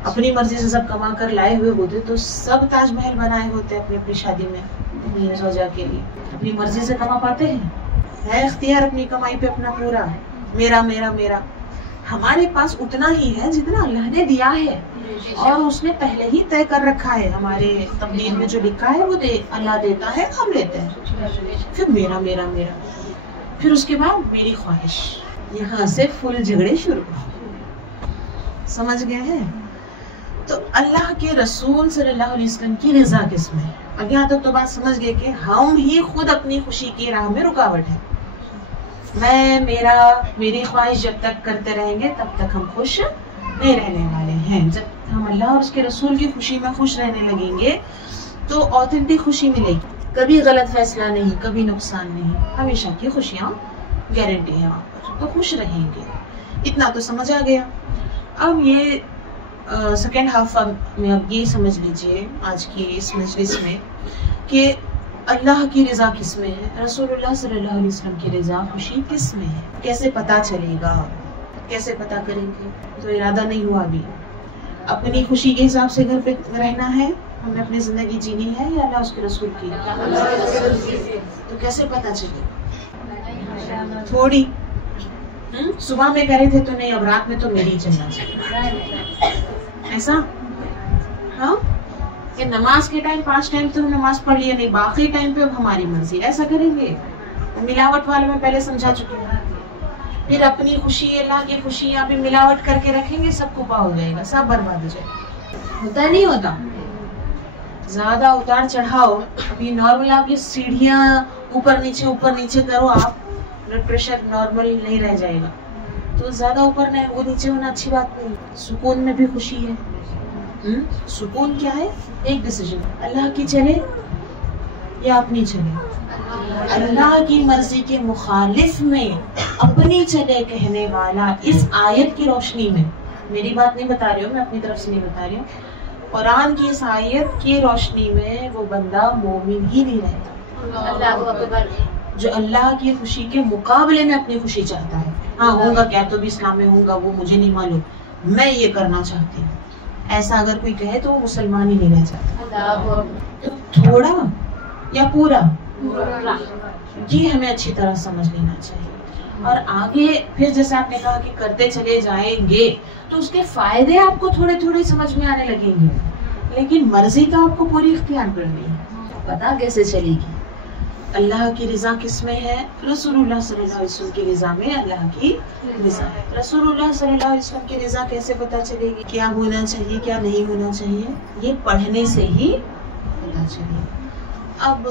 اپنی مرضی سے سب کما کر لائے ہوئے ہوتے تو سب تاج محل بنائے ہوتے اپنی اپنی شادی میں اپنی زوجہ کے لیے. اپنی مرضی سے کما پاتے ہیں؟ ہے اختیار اپنی کمائی پہ اپنا پورا. میرا میرا میرا ہمارے پاس اتنا ہی ہے جتنا اللہ نے دیا ہے، اور اس نے پہلے ہی طے کر رکھا ہے. ہمارے تقدیر میں جو لکھا ہے وہ اللہ دیتا ہے، ہم لیتے ہیں. پھر میرا میرا میرا، پھر اس کے بعد میری خواہش. یہاں سے فل جھگڑے شروع. سمجھ گئے ہیں؟ تو اللہ کے رسول صلی اللہ علیہ وسلم کی رضا کس میں؟ اب یہاں تک تو بات سمجھ گئے کہ ہم ہی خود اپنی خوشی کی راہ میں رکاوٹ ہے. میں، میرا، میری خواہش جب تک کرتے رہیں گے تب تک ہم خوش نہیں رہنے والے ہیں. جب ہم اللہ اور اس کے رسول کی خوشی میں خوش رہنے لگیں گے تو آتھینٹک خوشی ملے گی. کبھی غلط فیصلہ نہیں، کبھی نقصان نہیں، ہمیشہ کی خوشیاں گارنٹی ہے وہاں پر. تو خوش رہیں گے. اتنا تو سمجھ آ گیا. اب یہ سیکنڈ ہاف میں اب یہ سمجھ لیجئے آج کی اس مجلس میں کہ اللہ کی رضا کس میں ہے، رسول اللہ صلی اللہ علیہ وسلم کی رضا خوشی کس میں ہے. کیسے پتا چلے گا، کیسے پتا کریں گے؟ تو ارادہ نہیں ہوا ابھی. اپنی خوشی کے حساب سے گھر پہ رہنا ہے، ہم نے اپنی زندگی جینی ہے، یا اللہ اس کے رسول کی؟ تو کیسے پتا چلے گا؟ تھوڑی صبح میں کرے تھے تو نہیں، اب رات میں تو میری چلنا چاہیے. ایسا ہاں کہ نماز کے ٹائم 5 ٹائم تو نماز پڑھ لیا، نہیں باقی ٹائم پہ اب ہماری مرضی. ایسا کریں گے؟ ملاوٹ والے میں پہلے سمجھا چکی ہوں. پھر اپنی خوشی، اللہ کی خوشی ابھی ملاوٹ کر کے رکھیں گے، سب کوپا ہو جائے گا، سب برباد ہو جائے گا. ہوتا نہیں ہوتا؟ زیادہ اتار چڑھاؤ. ابھی نارمل آپ یہ سیڑھیاں اوپر نیچے کرو، آپ بلڈ پریشر نارمل نہیں رہ جائے گا. تو زیادہ اوپر نہیں، وہ نیچے ہونا اچھی بات نہیں. سکون میں بھی خوشی ہے. سکون کیا ہے؟ ایک ڈیسیژن، اللہ کی چلے یا اپنی چلے. اللہ کی مرضی کے مخالف میں اپنی چلے کہنے والا اس آیت کی روشنی میں، میری بات نہیں بتا رہی ہوں، میں اپنی طرف سے نہیں بتا رہی ہوں، قرآن کی اس آیت کی روشنی میں وہ بندہ مومن ہی نہیں رہتا اللہ اکبر، جو اللہ کی خوشی کے مقابلے میں اپنی خوشی چاہتا ہے. ہاں ہوں گا کیا تو بھی اسلام میں ہوں گا، وہ مجھے نہیں معلوم، میں یہ کرنا چاہتی ہوں، ایسا اگر کوئی کہے تو وہ مسلمان ہی نہیں رہ جاتا. اللہ اکبر، تو تھوڑا یا پورا اللہ یہ ہمیں اچھی طرح سمجھ لینا چاہیے. اور آگے پھر جیسے آپ نے کہا کہ کرتے چلے جائیں گے تو اس کے فائدے آپ کو تھوڑے تھوڑے سمجھ میں آنے لگیں گے، لیکن مرضی تو آپ کو پوری اختیار کرنی ہے. پتہ کیسے چلے گی؟ اللہ کی رضا کس میں ہے؟ رسول اللہ صلی اللہ علیہ وسلم کی رضا میں اللہ کی رضا ہے. رسول اللہ صلی اللہ علیہ وسلم کی رضا کیسے پتہ چلے گی؟ کیا ہونا چاہیے کیا نہیں ہونا چاہیے؟ یہ پڑھنے سے ہی پتہ چلے. اب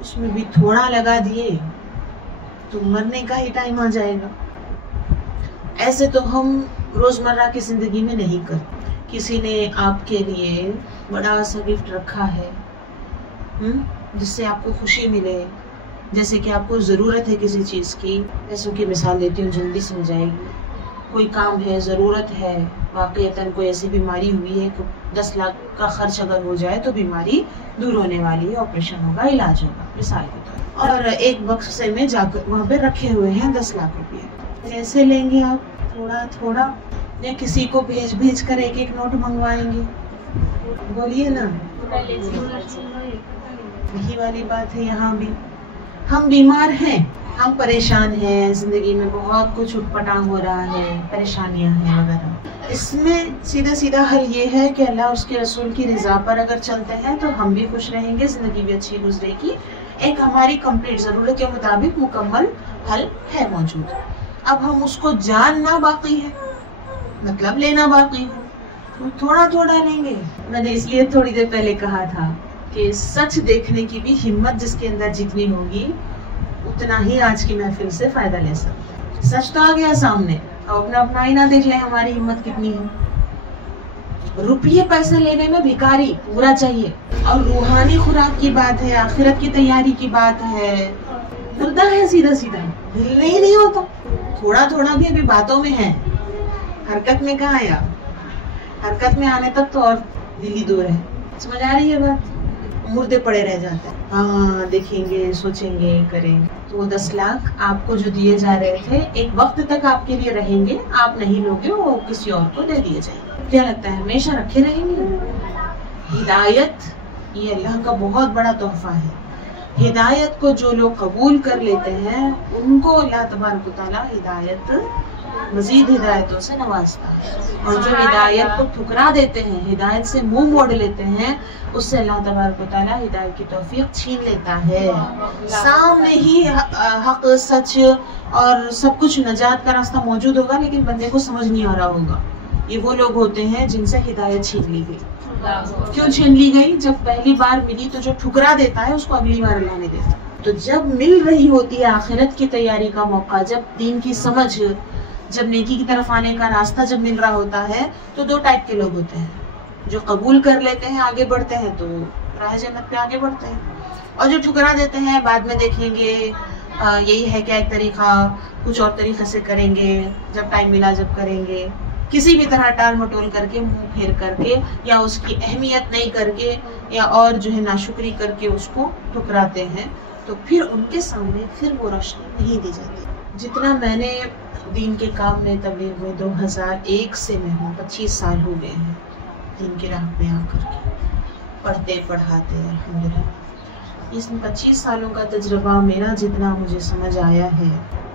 اس میں بھی تھوڑا لگا دیے تو مرنے کا ہی ٹائم آ جائے گا. ایسے تو ہم روزمرہ کی زندگی میں نہیں کرتے. کسی نے آپ کے لیے بڑا سا گفٹ رکھا ہے جس سے آپ کو خوشی ملے، جیسے کہ آپ کو ضرورت ہے کسی چیز کی. پیسوں کی مثال دیتی ہوں، جلدی سمجھ آئے گی. کوئی کام ہے، ضرورت ہے، واقعتاً کوئی ایسی بیماری ہوئی ہے کہ 10 لاکھ کا خرچ اگر ہو جائے تو بیماری دور ہونے والی ہے، آپریشن ہوگا، علاج ہوگا مثال کے طور پر. اور ایک بکسے میں جا کر وہاں پہ رکھے ہوئے ہیں 10 لاکھ روپے. کیسے لیں گے آپ؟ تھوڑا تھوڑا، یا کسی کو بھیج کر ایک ایک نوٹ منگوائیں گے؟ بولیے نا. یہی والی بات ہے یہاں بھی. ہم بیمار ہیں، ہم پریشان ہیں، زندگی میں بہت کچھ اٹپٹا ہو رہا ہے، پریشانیاں ہیں وغیرہ. اس میں سیدھا سیدھا حل یہ ہے کہ اللہ اس کے رسول کی رضا پر اگر چلتے ہیں تو ہم بھی خوش رہیں گے، زندگی بھی اچھی گزرے گی. ایک ہماری کمپلیٹ ضرورت کے مطابق مکمل حل ہے موجود. اب ہم اس کو جاننا باقی ہے، مطلب لینا باقی ہے. تو تھوڑا تھوڑا لیں گے. میں نے اس لیے تھوڑی دیر پہلے کہا تھا کہ سچ دیکھنے کی بھی ہمت جس کے اندر جتنی ہوگی اتنا ہی آج کی محفل سے فائدہ لے سکتا ہے. سچ تو آ گیا سامنے، اب اپنا اپنا ہی نہ دیکھ لیں ہماری ہمت کتنی ہے. روپیے پیسے لینے میں بھکاری پورا چاہیے، اور روحانی خوراک کی بات ہے، آخرت کی تیاری کی بات ہے، مردہ ہے سیدھا سیدھا، ہلنے ہی نہیں ہوتا. تھوڑا تھوڑا بھی ابھی باتوں میں ہے، حرکت میں کہاں ہے؟ حرکت میں آنے تک تو اور دلی دور ہے. سمجھ آ رہی ہے بات؟ مردے پڑے رہ جاتے ہیں. ہاں دیکھیں گے، سوچیں گے، کریں گے. تو وہ 10 لاکھ آپ کو جو دیے جا رہے تھے ایک وقت تک آپ کے لیے رہیں گے، آپ نہیں لوگے، وہ کسی اور کو دے دیے جائیں گے. کیا لگتا ہے ہمیشہ رکھے رہیں گے؟ ہدایت یہ اللہ کا بہت بڑا تحفہ ہے. ہدایت کو جو لوگ قبول کر لیتے ہیں ان کو اللہ تبارک و تعالیٰ ہدایت مزید ہدایتوں سے نوازتا ہے. اور جو ہدایت کو ٹھکرا دیتے ہیں، ہدایت سے منہ موڑ لیتے ہیں، اس سے اللہ تبارک و تعالیٰ ہدایت کی توفیق چھین لیتا ہے. سامنے ہی حق، سچ اور سب کچھ نجات کا راستہ موجود ہوگا، لیکن بندے کو سمجھ نہیں آ رہا ہوگا. یہ وہ لوگ ہوتے ہیں جن سے ہدایت چھین لی گئی. کیوں چھین لی گئی؟ جب پہلی بار ملی تو جو ٹھکرا دیتا ہے اس کو اگلی بار اللہ نہیں دیتا. تو جب مل رہی ہوتی ہے آخرت کی تیاری کا موقع، جب دین کی سمجھ، جب نیکی کی طرف آنے کا راستہ جب مل رہا ہوتا ہے، تو 2 ٹائپ کے لوگ ہوتے ہیں. جو قبول کر لیتے ہیں، آگے بڑھتے ہیں تو راہ جنت پہ آگے بڑھتے ہیں، اور جو ٹھکرا دیتے ہیں بعد میں دیکھیں گے یہی ہے کیا ایک طریقہ، کچھ اور طریقے سے کریں گے، جب ٹائم ملا جب کریں گے، کسی بھی طرح ٹال مٹول کر کے، منہ پھیر کر کے، یا اس کی اہمیت نہیں کر کے، یا اور جو ہے ناشکری کر کے اس کو ٹھکراتے ہیں. تو پھر ان کے سامنے پھر وہ روشنی نہیں دی جاتی. جتنا میں نے دین کے کام میں تبلیغ میں 2001 سے میں ہوں، 25 سال ہو گئے ہیں دین کی راہ میں آ کر کے، پڑھتے پڑھاتے الحمدللہ. اس 25 سالوں کا تجربہ میرا جتنا مجھے سمجھ آیا ہے،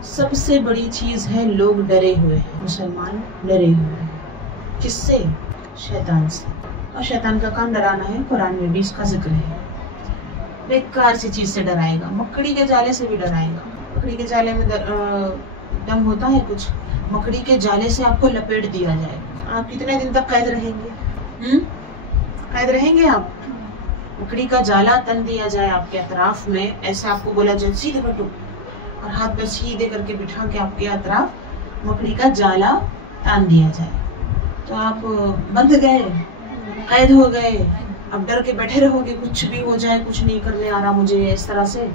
سب سے بڑی چیز ہے لوگ ڈرے ہوئے ہیں، مسلمان ڈرے ہوئے ہیں. کس سے؟ شیطان سے. اور شیطان کا کام ڈرانا ہے، قرآن میں بھی اس کا ذکر ہے. بیکار سی چیز سے ڈرائے گا، مکڑی کے جالے سے بھی ڈرائے گا. مکڑی کے جالے میں دم ہوتا ہے کچھ، مکڑی کے جالے سے آپ کو لپیٹ دیا جائے. آپ کتنے دن تک قید رہیں گے؟ قید رہیں گے آپ؟ مکڑی کا جالا تن دیا جائے آپ کے اطراف میں، ایسے آپ کو بولا جائے سیدھے بٹو، اور ہاتھ پہ سیدھے کر کے بٹھا کے آپ کے اطراف مکڑی کا جالا تان دیا جائے، تو آپ بندھ گئے، قید ہو گئے. اب ڈر کے بیٹھے رہو گے کچھ بھی ہو جائے، کچھ نہیں کرنے آ رہا مجھے، اس طرح سے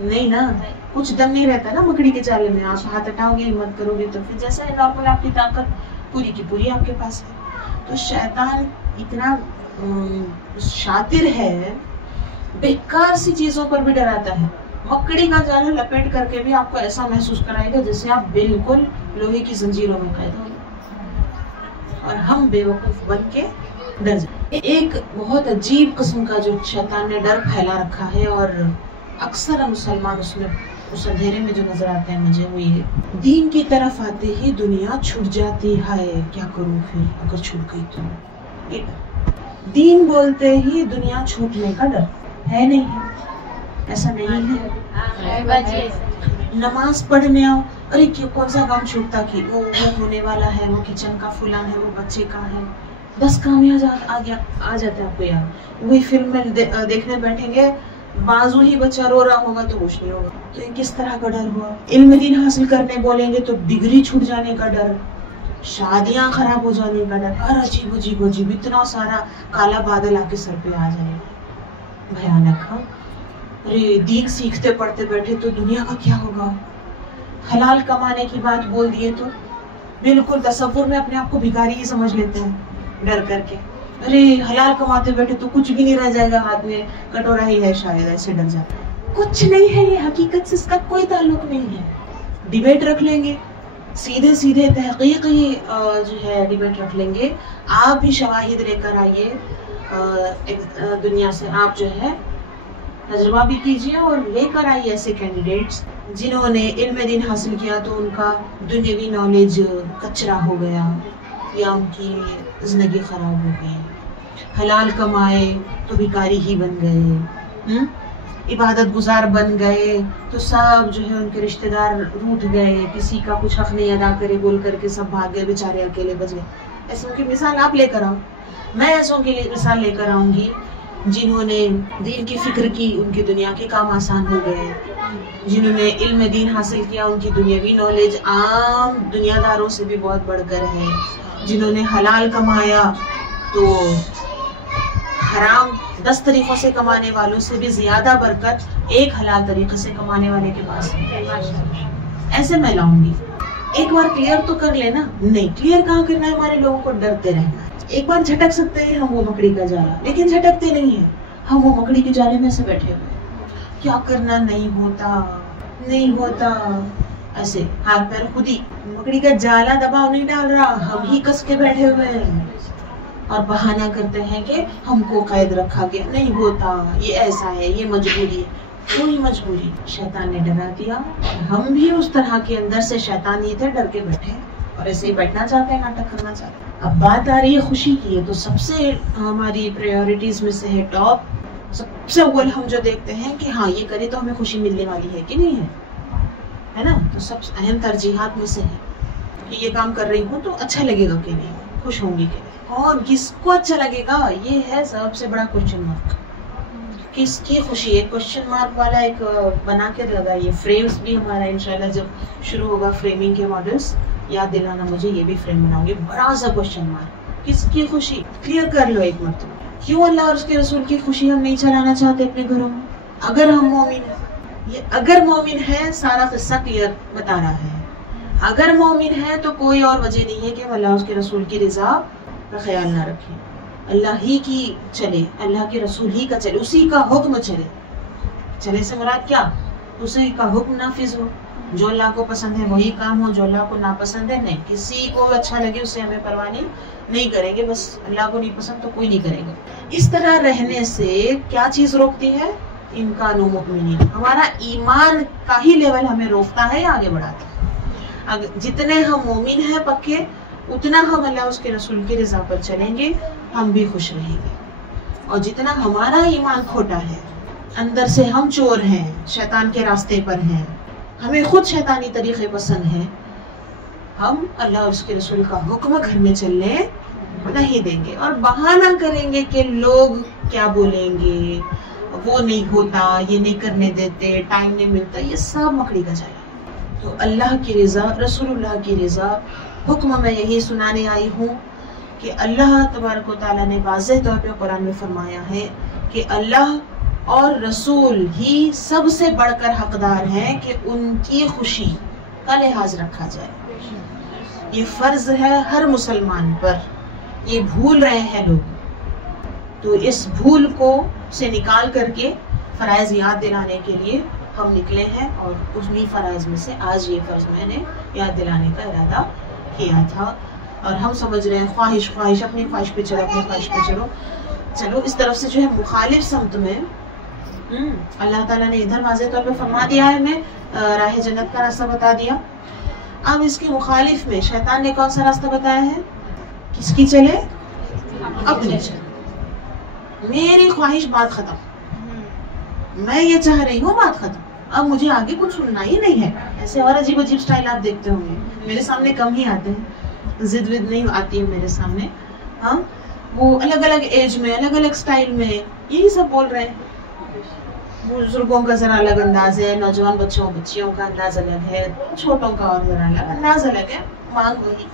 نہیں نا. کچھ دم نہیں رہتا نا مکڑی کے جالے میں. آپ ہاتھ ہٹاؤ گے، ہمت کرو گے تو پھر جیسا ہے نارمل آپ کی طاقت پوری کی پوری آپ کے پاس ہے. تو شیطان اتنا شاطر ہے، بیکار سی چیزوں پر بھی ڈراتا ہے. مکڑی کا جال لپیٹ کر کے بھی آپ کو ایسا محسوس کرائے گا جیسے آپ بالکل لوہے کی زنجیروں میں قید ہو، اور ہم بے وقوف بن کے ڈر جائیں. ایک بہت عجیب قسم کا جو شیطان نے ڈر پھیلا رکھا ہے، اور اکثر مسلمان اس میں اس اندھیرے میں جو نظر آتے ہیں مجھے، وہ یہ دین کی طرف آتے ہی دنیا چھوٹ جاتی ہے، کیا کروں پھر اگر چھوٹ گئی تو. دین بولتے ہی دنیا چھوٹنے کا ڈر ہے. نہیں ہے، ایسا نہیں ہے. نماز پڑھنے آؤ، ارے کون سا کام چھوٹتا کہ وہ ہونے والا ہے، وہ کچن کا فلان ہے، وہ بچے کا ہے، 10 کام آ جاتا ہے آپ کو یاد. وہی فلم میں دیکھنے بیٹھیں گے، بازو ہی بچہ رو رہا ہوگا تو کچھ نہیں ہوگا. تو یہ کس طرح کا ڈر ہوا؟ علم دین حاصل کرنے بولیں گے تو ڈگری چھوٹ جانے کا ڈر، شادیاں خراب ہو جانے کا ڈر، اور عجیب عجیب عجیب اتنا سارا کالا بادل آ کے سر پہ آ جائے. بھیانک. ارے دین سیکھتے پڑھتے بیٹھے تو دنیا کا کیا ہوگا؟ حلال کمانے کی بات بول دیے تو بالکل تصور میں اپنے آپ کو بھکاری ہی سمجھ لیتے ہیں ڈر کر کے. ارے حلال کماتے بیٹھے تو کچھ بھی نہیں رہ جائے گا، ہاتھ میں کٹورا ہی ہے شاید، ایسے ڈر جاتا ہے. کچھ نہیں ہے، یہ حقیقت سے اس کا کوئی تعلق نہیں ہے. ڈیبیٹ رکھ لیں گے، سیدھے سیدھے تحقیقی جو ہے ڈیبیٹ رکھ لیں گے. آپ بھی شواہد لے کر آئیے دنیا سے، آپ جو ہے تجربہ بھی کیجیے اور لے کر آئیے ایسے کینڈیڈیٹس جنہوں نے علم دین حاصل کیا تو ان کا دنیاوی نالج کچرا ہو گیا یا ان کی زندگی خراب ہو گئی. حلال کمائے تو بھکاری ہی بن گئے، عبادت گزار بن گئے تو سب جو ہے ان کے رشتہ دار روٹھ گئے، کسی کا کچھ حق نہیں ادا کرے بول کر کے سب بھاگ گئے، بیچارے اکیلے بچ گئے. ایسوں کی مثال آپ لے کر آؤ. میں ایسوں کی مثال لے کر آؤں گی جنہوں نے دین کی فکر کی، ان کی دنیا کے کام آسان ہو گئے. جنہوں نے علم دین حاصل کیا ان کی دنیاوی نالج عام دنیا داروں سے بھی بہت بڑھ کر ہے. جنہوں نے حلال کمایا تو حرام 10 طریقوں سے کمانے والوں سے بھی زیادہ برکت ایک حلال طریقے سے کمانے والے کے پاس ہے. ایسے میں لاؤں گی. ایک بار کلیئر تو کر لینا. نہیں کلیئر کہاں کرنا ہے، ہمارے لوگوں کو ڈرتے رہنا ہے. ایک بار جھٹک سکتے ہیں ہم وہ مکڑی کا جالا، لیکن جھٹکتے نہیں ہیں ہم وہ مکڑی کے جالے میں سے بیٹھے ہوئے. کیا کرنا، نہیں ہوتا ایسے ہاتھ پیر خود ہی. مکڑی کا جالا دباؤ نہیں ڈال رہا، ہم ہی کس کے بیٹھے ہوئے ہیں اور بہانہ کرتے ہیں کہ ہم کو قید رکھا گیا. نہیں ہوتا، یہ ایسا ہے، یہ مجبوری ہے. کوئی مجبوری، شیطان نے ڈرا دیا. ہم بھی اس طرح کے اندر سے شیطان ہی تھے، ڈر کے بیٹھے اور ایسے ہی بیٹھنا چاہتے ہیں، ناٹک کرنا چاہتے ہیں. اب بات آ رہی ہے خوشی کی، تو سب سے ہماری پریورٹیز میں سے ہے ٹاپ. سب سے اول ہم جو دیکھتے ہیں کہ ہاں یہ کرے تو ہمیں خوشی ملنے والی ہے کہ نہیں ہے نا. تو سب سے اہم ترجیحات میں سے ہے کہ یہ کام کر رہی ہوں تو اچھا لگے گا کہ نہیں، خوش ہوں گی کہ نہیں، کون کس کو اچھا لگے گا. یہ ہے سب سے بڑا کوشچن مارک. کس کی خوشی؟ ایک کوشچن مارک والا ایک بنا کے لگائیے. فریمز بھی ہمارا انشاءاللہ جب شروع ہوگا فریمنگ کے ماڈلز، یاد دلانا مجھے، یہ بھی فریم بناؤں گی بڑا سا کوشچن مارک. کس کی خوشی؟ کلیئر کر لو ایک مرتبہ. کیوں اللہ اور اس کے رسول کی خوشی ہم نہیں چلانا چاہتے اپنے گھروں میں؟ اگر ہم مومن ہیں، یہ اگر مومن ہے سارا قصہ کلیئر بتا رہا ہے. اگر مومن ہے تو کوئی اور وجہ نہیں ہے کہ ہم اللہ اس کے رسول کی رضا کا خیال نہ رکھیں. اللہ ہی کی چلے، اللہ کے رسول ہی کا چلے، اسی کا حکم چلے. چلے سے مراد کیا؟ اسی کا حکم نافذ ہو. جو اللہ کو پسند ہے وہی کام ہو، جو اللہ کو ناپسند ہے نہیں. کسی کو اچھا لگے اس سے ہمیں پرواہ نہیں کریں گے، بس اللہ کو نہیں پسند تو کوئی نہیں کرے گا. اس طرح رہنے سے کیا چیز روکتی ہے؟ امکان و مؤمنین. ہمارا ایمان کا ہی لیول ہمیں روکتا ہے یا آگے بڑھاتا ہے؟ جتنے ہم مومن ہیں پکے، اتنا ہم اللہ اس کے رسول کی رضا پر چلیں گے، ہم بھی خوش رہیں گے. اور جتنا ہمارا ایمان کھوٹا ہے، اندر سے ہم چور ہیں، شیطان کے راستے پر ہیں، ہمیں خود شیطانی طریقے پسند ہیں، ہم اللہ اور اس کے رسول کا حکم گھر میں چلنے نہیں دیں گے اور بہانہ کریں گے کہ لوگ کیا بولیں گے، وہ نہیں ہوتا، یہ نہیں کرنے دیتے، ٹائم نہیں ملتا. یہ سب مکڑی کا جالا. تو اللہ کی رضا، رسول اللہ کی رضا، حکم میں یہی سنانے آئی ہوں کہ اللہ تبارک و تعالیٰ نے واضح طور پہ قرآن میں فرمایا ہے کہ اللہ اور رسول ہی سب سے بڑھ کر حقدار ہیں کہ ان کی خوشی کا لحاظ رکھا جائے. یہ فرض ہے ہر مسلمان پر. یہ بھول رہے ہیں لوگ. تو اس بھول کو سے نکال کر کے فرائض یاد دلانے کے لیے ہم نکلے ہیں، اور انہی فرائض میں سے آج یہ فرض میں نے یاد دلانے کا ارادہ کیا تھا. اور ہم سمجھ رہے ہیں خواہش اپنی خواہش پہ چلو. چلو اس طرف سے جو ہے مخالف سمت میں اللہ تعالیٰ نے ادھر واضح طور پہ فرما دیا ہے، ہمیں راہ جنت کا راستہ بتا دیا. اب اس کے مخالف میں شیطان نے کون سا راستہ بتایا ہے؟ کس کی چلے؟ اپنی چلے. میری خواہش بات ختم، میں یہ چاہ رہی ہوں بات ختم، اب مجھے آگے کچھ سننا ہی نہیں ہے. ایسے اور عجیب سٹائل آپ دیکھتے ہوں گے، میرے سامنے کم ہی آتے ہیں، ضد نہیں آتی ہے میرے سامنے. ہاں وہ الگ الگ ایج میں الگ الگ سٹائل میں یہی سب بول رہے ہیں. بزرگوں کا ذرا الگ انداز ہے، نوجوان بچیوں کا انداز الگ ہے، چھوٹوں کا اور ذرا الگ انداز الگ ہے. مانگ وہی،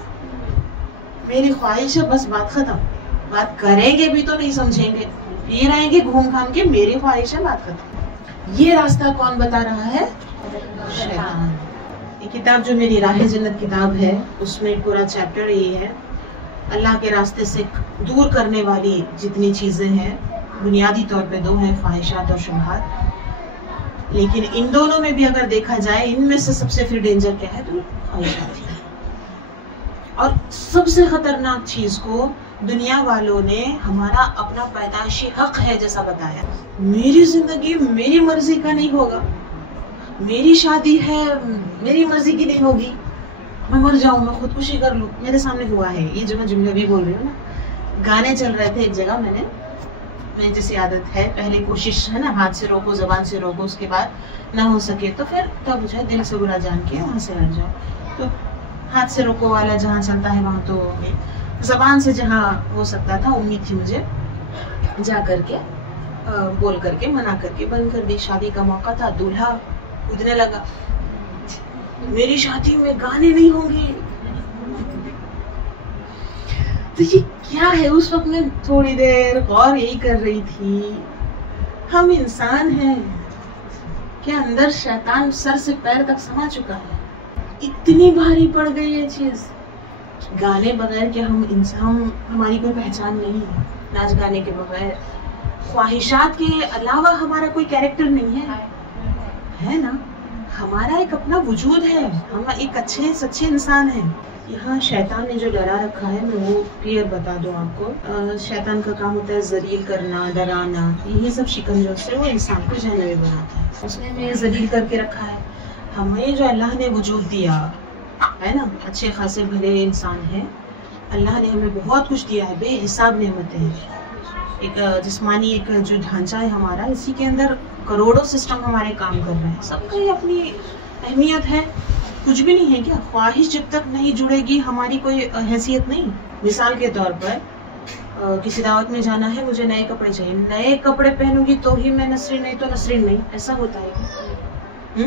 میری خواہش ہے بس بات ختم. بات کریں گے بھی تو نہیں سمجھیں گے، یہ رہیں گے گھوم گھام کے، میری خواہش ہے بات ختم. یہ راستہ کون بتا رہا ہے؟ شیطان. یہ کتاب جو میری راہ جنت کتاب ہے، اس میں پورا چیپٹر یہ ہے اللہ کے راستے سے دور کرنے والی جتنی چیزیں ہیں. بنیادی طور پہ دو ہیں، خواہشات اور شبہات. لیکن ان دونوں میں بھی اگر دیکھا جائے، ان میں سے سب سے پھر ڈینجر کیا ہے تو خواہشات ہی. اور سب سے خطرناک چیز کو دنیا والوں نے ہمارا اپنا پیدائشی حق ہے جیسا بتایا. میری زندگی میری مرضی کا نہیں ہوگا، میری شادی ہے میری مرضی کی نہیں ہوگی، میں مر جاؤں، میں خودکشی کر لوں. میرے سامنے ہوا ہے یہ جو میں جملے بھی بول رہی ہوں نا. گانے چل رہے تھے ایک جگہ، میں جیسی عادت ہے پہلے کوشش ہے نا ہاتھ سے روکو زبان سے روکو، اس کے بعد نہ ہو سکے تو پھر تب جو ہے دل سے برا جان کے وہاں سے ہٹ جاؤ. تو ہاتھ سے روکو والا جہاں چلتا ہے وہاں تو زبان سے جہاں ہو سکتا تھا، امید تھی مجھے، جا کر کے بول کر کے منع کر کے بند کر دی. شادی کا موقع تھا، دولہا کودنے لگا، میری شادی میں گانے نہیں ہوں گے. تو یہ کیا ہے؟ اس وقت میں تھوڑی دیر غور یہی کر رہی تھی، ہم انسان ہیں کیا اندر شیطان سر سے پیر تک سما چکا ہے؟ اتنی بھاری پڑ گئی یہ چیز. گانے بغیر کیا ہماری کوئی پہچان نہیں ہے؟ ناچ گانے کے بغیر، خواہشات کے علاوہ ہمارا کوئی کیریکٹر نہیں ہے نا. ہمارا ایک اپنا وجود ہے، ہم ایک اچھے سچے انسان ہیں. یہاں شیطان نے جو ڈرا رکھا ہے میں وہ کلیئر بتا دوں آپ کو. شیطان کا کام ہوتا ہے ذلیل کرنا، ڈرانا، یہی سب شکنجوں سے وہ انسان کو جہنمی بناتا ہے. اس نے ہمیں ذلیل کر کے رکھا ہے. ہمیں جو اللہ نے وجود دیا ہے نا، اچھے خاصے بھلے انسان ہیں، اللہ نے ہمیں بہت کچھ دیا ہے، بے حساب نعمتیں ہیں. ایک جسمانی ایک جو ڈھانچہ ہے ہمارا، اسی کے اندر کروڑوں سسٹم ہمارے کام کر رہے ہیں. سب کی اپنی اہمیت ہے. کچھ بھی نہیں ہے کیا؟ خواہش جب تک نہیں جڑے گی ہماری کوئی حیثیت نہیں. مثال کے طور پر کسی دعوت میں جانا ہے، مجھے نئے کپڑے چاہیے، نئے کپڑے پہنوں گی تو ہی میں نسرین، نہیں تو نسرین نہیں. ایسا ہوتا ہے؟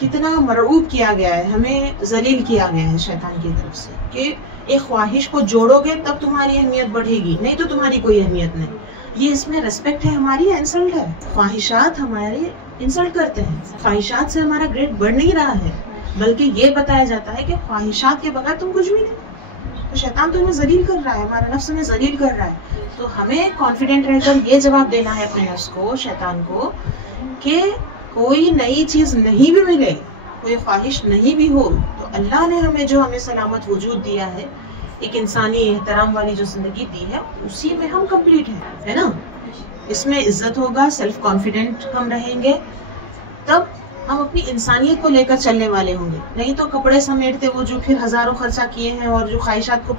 کتنا مرعوب کیا گیا ہے، ہمیں ذلیل کیا گیا ہے شیطان کی طرف سے کہ ایک خواہش کو جوڑو گے تب تمہاری اہمیت بڑھے گی، نہیں تو تمہاری کوئی اہمیت نہیں. یہ اس میں ریسپیکٹ ہے ہماری یا انسلٹ ہے؟ خواہشات ہمارے انسلٹ کرتے ہیں. خواہشات سے ہمارا گریڈ بڑھ نہیں رہا ہے، بلکہ یہ بتایا جاتا ہے کہ خواہشات کے بغیر تم کچھ بھی نہیں. تو شیطان تو ہمیں ذلیل کر رہا ہے، ہمارا نفس ہمیں ذلیل کر رہا ہے. تو ہمیں کانفیڈنٹ رہ کر یہ جواب دینا ہے اپنے نفس کو، شیطان کو، کہ کوئی نئی چیز نہیں بھی ملے، کوئی خواہش نہیں بھی ہو، تو اللہ نے ہمیں جو ہمیں سلامت وجود دیا ہے، ایک انسانی احترام والی جو زندگی دی ہے، اسی میں ہم کمپلیٹ ہیں، ہے نا. اس میں عزت ہوگا، سیلف کانفیڈنٹ ہم رہیں گے، تب ہم اپنی انسانیت کو لے کر چلنے والے ہوں گے. نہیں تو کپڑے سمیٹتے وہ جو پھر ہزاروں خرچہ کیے ہیں اور جو خواہشات کو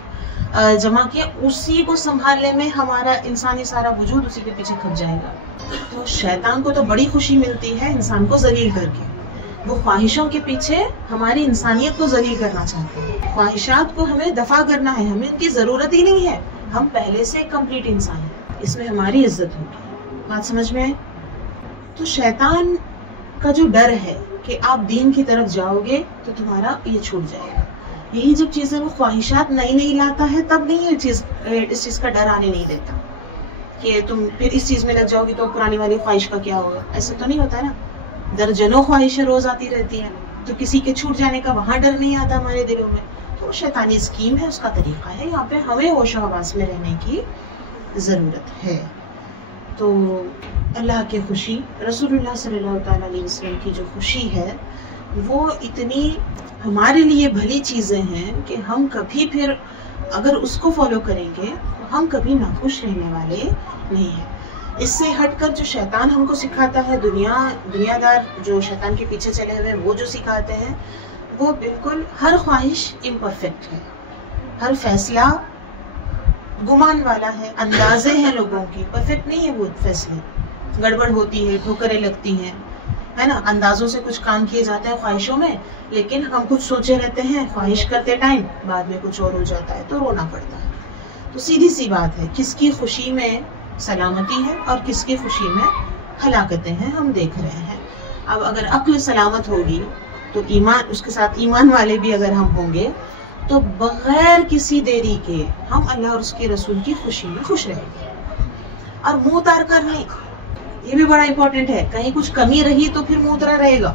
جمع کیا، اسی کو سنبھالنے میں ہمارا انسانی سارا وجود اسی کے پیچھے کھپ جائے گا. تو شیطان کو تو بڑی خوشی ملتی ہے انسان کو ذلیل کر کے. وہ خواہشوں کے پیچھے ہماری انسانیت کو ذلیل کرنا چاہتے ہیں. خواہشات کو ہمیں دفع کرنا ہے، ہمیں ان کی ضرورت ہی نہیں ہے، ہم پہلے سے کمپلیٹ انسان ہیں، اس میں ہماری عزت ہوگی. بات سمجھ میں؟ تو شیطان کا جو ڈر ہے کہ آپ دین کی طرف جاؤ گے تو تمہارا یہ چھوٹ جائے گا. یہی جب چیزیں وہ خواہشات نئی لاتا ہے تب نہیں اس چیز کا ڈر آنے نہیں دیتا کہ تم پھر اس چیز میں لگ جاؤ گی تو پرانی والی خواہش کا کیا ہوگا. ایسا تو نہیں ہوتا نا. درجنوں خواہشیں روز آتی رہتی ہیں، تو کسی کے چھوٹ جانے کا وہاں ڈر نہیں آتا ہمارے دلوں میں. تو شیطانی اسکیم ہے، اس کا طریقہ ہے. یہاں پہ ہمیں ہوش و حواس میں رہنے کی ضرورت ہے۔ تو اللہ کی خوشی، رسول اللہ صلی اللہ تعالیٰ علیہ وسلم کی جو خوشی ہے وہ اتنی ہمارے لیے بھلی چیزیں ہیں کہ ہم کبھی پھر اگر اس کو فالو کریں گے تو ہم کبھی ناخوش رہنے والے نہیں ہیں۔ اس سے ہٹ کر جو شیطان ہم کو سکھاتا ہے، دنیا دار جو شیطان کے پیچھے چلے ہوئے وہ جو سکھاتے ہیں، وہ بالکل ہر خواہش امپرفیکٹ ہے، ہر فیصلہ گمان والا ہے، اندازے ہیں لوگوں کی، پرفیکٹ نہیں ہے وہ فیصلے، گڑبڑ ہوتی ہے، ٹھوکریں لگتی ہیں، ہے نا، اندازوں سے کچھ کام کیے جاتے ہیں خواہشوں میں، لیکن ہم کچھ سوچے رہتے ہیں خواہش کرتے ٹائم، بعد میں کچھ اور ہو جاتا ہے تو رونا پڑتا ہے۔ تو سیدھی سی بات ہے، کس کی خوشی میں سلامتی ہے اور کس کی خوشی میں ہلاکتیں ہیں، ہم دیکھ رہے ہیں۔ اب اگر عقل سلامت ہوگی تو ایمان، اس کے ساتھ ایمان والے بھی اگر ہم ہوں گے تو بغیر کسی دیری کے ہم اللہ اور اس کے رسول کی خوشی میں خوش رہیں گے۔ اور منہ اتار کر نہیں، یہ بھی بڑا امپورٹنٹ ہے، کہیں کچھ کمی رہی تو پھر منہ اترا رہے گا،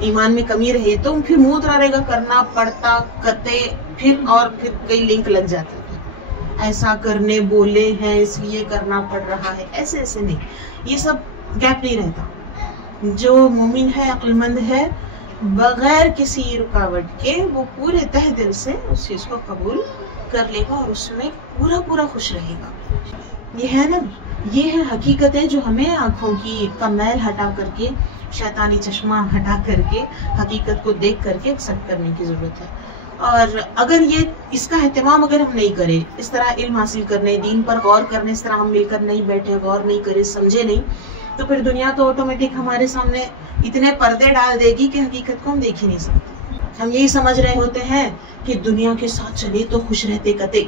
ایمان میں کمی رہی تو پھر منہ اترا رہے گا، کرنا پڑتا کرتے پھر کئی لنک لگ جاتے ہیں، ایسا کرنے بولے ہیں اس لیے کرنا پڑ رہا ہے، ایسے نہیں، یہ سب گیپ نہیں رہتا۔ جو مومن ہے، عقل مند ہے، بغیر کسی رکاوٹ کے وہ پورے تہ دل سے اس چیز کو قبول کر لے گا اور اس میں پورا خوش رہے گا۔ یہ ہے نا، یہ ہے حقیقتیں جو ہمیں آنکھوں کی کمیل ہٹا کر کے، شیطانی چشمہ ہٹا کر کے، حقیقت کو دیکھ کر کے ایکسپٹ کرنے کی ضرورت ہے۔ اور اگر اس کا اہتمام اگر ہم نہیں کریں، اس طرح علم حاصل کرنے، دین پر غور کرنے، اس طرح ہم مل کر نہیں بیٹھے، غور نہیں کرے، سمجھے نہیں، تو پھر دنیا تو آٹومیٹک ہمارے سامنے اتنے پردے ڈال دے گی کہ حقیقت کو ہم دیکھ ہی نہیں سکتے۔ ہم یہی سمجھ رہے ہوتے ہیں کہ دنیا کے ساتھ چلے تو خوش رہتے کتے،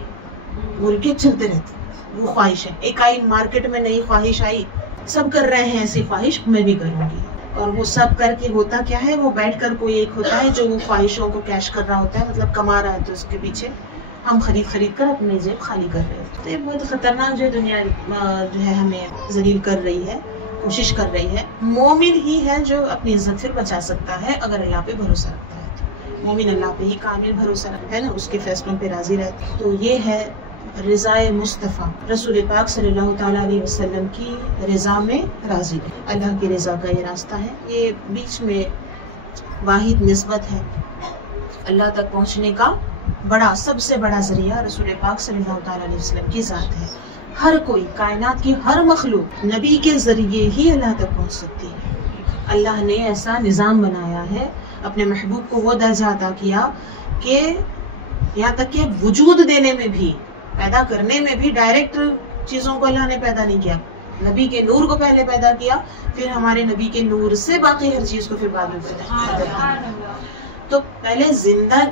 بول کے چلتے رہتے، وہ خواہش ہے۔ ایک آئی مارکیٹ میں نئی خواہش آئی، سب کر رہے ہیں ایسی خواہش، میں بھی کروں گی، اور وہ سب کر کے ہوتا کیا ہے، وہ بیٹھ کر کوئی ایک ہوتا ہے جو وہ خواہشوں کو کیش کر رہا ہوتا ہے، مطلب کما رہا ہے، تو اس کے پیچھے ہم خرید کر اپنے جیب خالی کر رہے ہیں۔ تو یہ بہت خطرناک جو دنیا جو ہے ہمیں ذلیل کر رہی ہے، کوشش کر رہی ہے۔ مومن ہی ہے جو اپنی عزت پھر بچا سکتا ہے اگر اللہ پہ بھروسہ رکھتا ہے، تو مومن اللہ پہ ہی کامل بھروسہ رکھتا ہے نا، اس کے فیصلوں پہ راضی رہتا ہے۔ تو یہ ہے رضا مصطفیٰ، رسول پاک صلی اللہ تعالیٰ علیہ وسلم کی رضا میں راضی ہے، اللہ کی رضا کا یہ راستہ ہے۔ یہ بیچ میں واحد نسبت ہے، اللہ تک پہنچنے کا سب سے بڑا ذریعہ رسول پاک صلی اللہ تعالیٰ علیہ وسلم کی ذات ہے۔ ہر کوئی، کائنات کی ہر مخلوق نبی کے ذریعے ہی اللہ تک پہنچ سکتی ہے۔ اللہ نے ایسا نظام بنایا ہے، اپنے محبوب کو وہ درجہ عطا کیا کہ یہاں تک کہ وجود دینے میں بھی، پیدا کرنے میں بھی ڈائریکٹ چیزوں کو اللہ نے پیدا نہیں کیا، نبی کے نور کو پہلے پیدا کیا، پھر ہمارے نبی کے نور سے باقی ہر چیز کو پھر بعد میں پیدا کیا۔ تو پہلے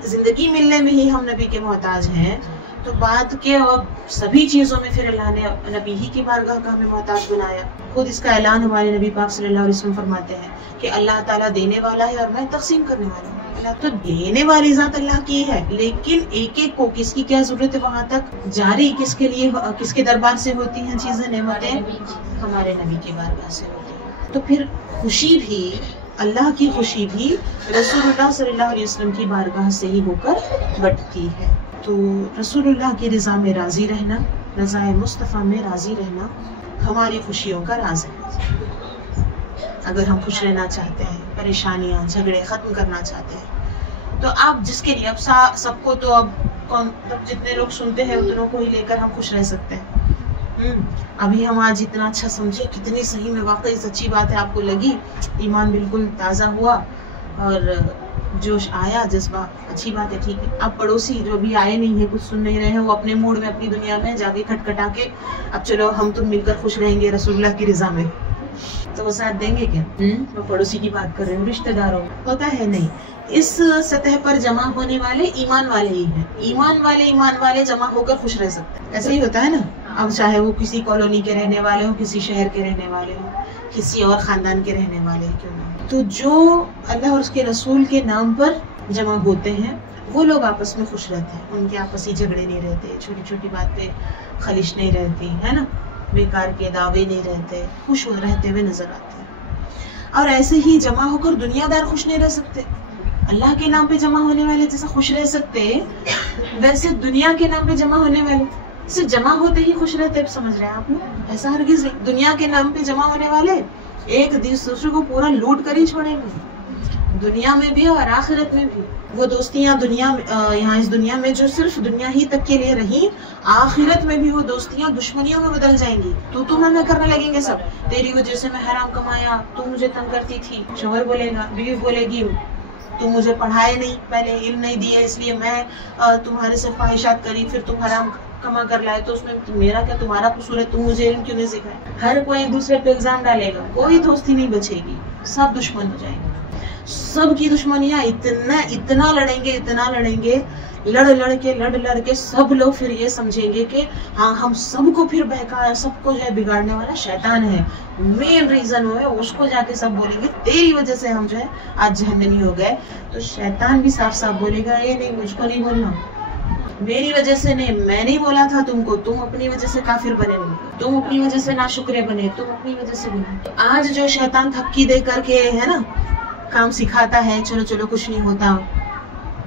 زندگی ملنے میں ہی ہم نبی کے محتاج ہیں، تو بعد کے اب سبھی چیزوں میں پھر اللہ نے نبی ہی کی بارگاہ کا ہمیں محتاج بنایا۔ خود اس کا اعلان ہمارے نبی پاک صلی اللہ علیہ وسلم فرماتے ہیں کہ اللہ تعالیٰ دینے والا ہے اور میں تقسیم کرنے والا ہوں۔ اللہ تو دینے والی ذات اللہ کی ہے، لیکن ایک ایک کو کس کی کیا ضرورت ہے وہاں تک جاری کس کے لیے، کس کے دربار سے ہوتی ہیں چیزیں، نعمتیں ہمارے نبی کی بارگاہ سے ہوتی ہیں۔ تو پھر خوشی بھی، اللہ کی خوشی بھی رسول اللہ صلی اللہ علیہ وسلم کی بارگاہ سے ہی ہو کر بٹتی ہے۔ تو رسول اللہ کی رضا میں راضی رہنا، رضا مصطفیٰ میں راضی رہنا ہماری خوشیوں کا راز ہے۔ اگر ہم خوش رہنا چاہتے ہیں، پریشانیاں جھگڑے ختم کرنا چاہتے ہیں، تو آپ جس کے لیے اب سب کو تو اب جتنے لوگ سنتے ہیں اتنوں کو ہی لے کر ہم خوش رہ سکتے ہیں۔ ابھی ہم آج اتنا اچھا سمجھے، کتنی صحیح میں واقعی سچی بات ہے، آپ کو لگی، ایمان بالکل تازہ ہوا اور جوش آیا، جذبہ، اچھی بات ہے، ٹھیک ہے۔ اب پڑوسی جو بھی آئے نہیں ہیں، کچھ سن نہیں رہے ہیں، وہ اپنے موڈ میں، اپنی دنیا میں جا کے کھٹکھٹا کے اب چلو ہم تم مل کر خوش رہیں گے رسول اللہ کی رضا میں، تو وہ ساتھ دیں گے کیا؟ وہ پڑوسی کی بات کر رہے ہیں، رشتہ داروں ہوتا ہے نہیں۔ اس سطح پر جمع ہونے والے ایمان والے ہی ہیں، ایمان والے جمع ہو کر خوش رہ سکتے ہیں، ایسا ہی ہوتا ہے نا۔ اب چاہے وہ کسی کالونی کے رہنے والے ہوں، کسی شہر کے رہنے والے ہوں، کسی اور خاندان کے رہنے والے کیوں نہ، تو جو اللہ اور اس کے رسول کے نام پر جمع ہوتے ہیں وہ لوگ آپس میں خوش رہتے ہیں، ان کے آپسی جھگڑے نہیں رہتے، چھوٹی چھوٹی بات پہ خلش نہیں رہتی ہے نا، بیکار کے دعوے نہیں رہتے، خوش رہتے ہوئے نظر آتے ہیں۔ اور ایسے ہی جمع ہو کر دنیا دار خوش نہیں رہ سکتے، اللہ کے نام پہ جمع ہونے والے جیسا خوش رہ سکتے ویسے دنیا کے نام پہ جمع ہونے والے صرف جمع ہوتے ہی خوش رہتے سمجھ رہے ہیں آپ لوگ؟ ایسا ہرگز نہیں. دنیا کے نام پہ جمع ہونے والے ایک دوسرے کو پورا لوٹ کر ہی چھوڑیں گے, دنیا میں بھی اور آخرت میں بھی. وہ دوستیاں یہاں اس دنیا میں جو صرف دنیا ہی تک کے لیے رہی, آخرت میں بھی وہ دوستیاں دشمنیوں میں بدل جائیں گی. تو میں کرنے لگیں گے سب, تیری وجہ سے میں حرام کمایا, تو مجھے تنگ کرتی تھی. شوہر بولے گا, بیوی بولے گی, تو مجھے پڑھائے نہیں, پہلے علم نہیں دیا اس لیے میں تمہارے سے خواہشات کری, پھر تم حرام کما کر لائے, تو اس میں میرا کیا, تمہارا قصور ہے, تم مجھے علم کیوں نہیں سکھائے. ہر کوئی ایک دوسرے پہ الزام ڈالے گا, کوئی دوستی نہیں بچے گی, سب دشمن ہو جائیں گے. سب کی دشمنیاں اتنا لڑیں گے, لڑ کے سب لوگ پھر یہ سمجھیں گے کہ ہاں ہم سب کو پھر بہکایا, سب کو جو ہے بگاڑنے والا شیطان ہے, مین ریزن وہ ہے. اس کو جا کے سب بولیں گے تیری وجہ سے ہم جو ہے آج جہنمی ہو گئے. تو شیطان بھی صاف صاف بولے گا, یہ نہیں, مجھ کو نہیں بولنا, میری وجہ سے نہیں, میں نہیں بولا تھا تم کو, تم اپنی وجہ سے کافر بنے, تم اپنی وجہ سے ناشکرے بنے, تم اپنی وجہ سے بنے. آج جو شیطان تھپکی دے کر کے ہے نا کام سکھاتا ہے, چلو کچھ نہیں ہوتا,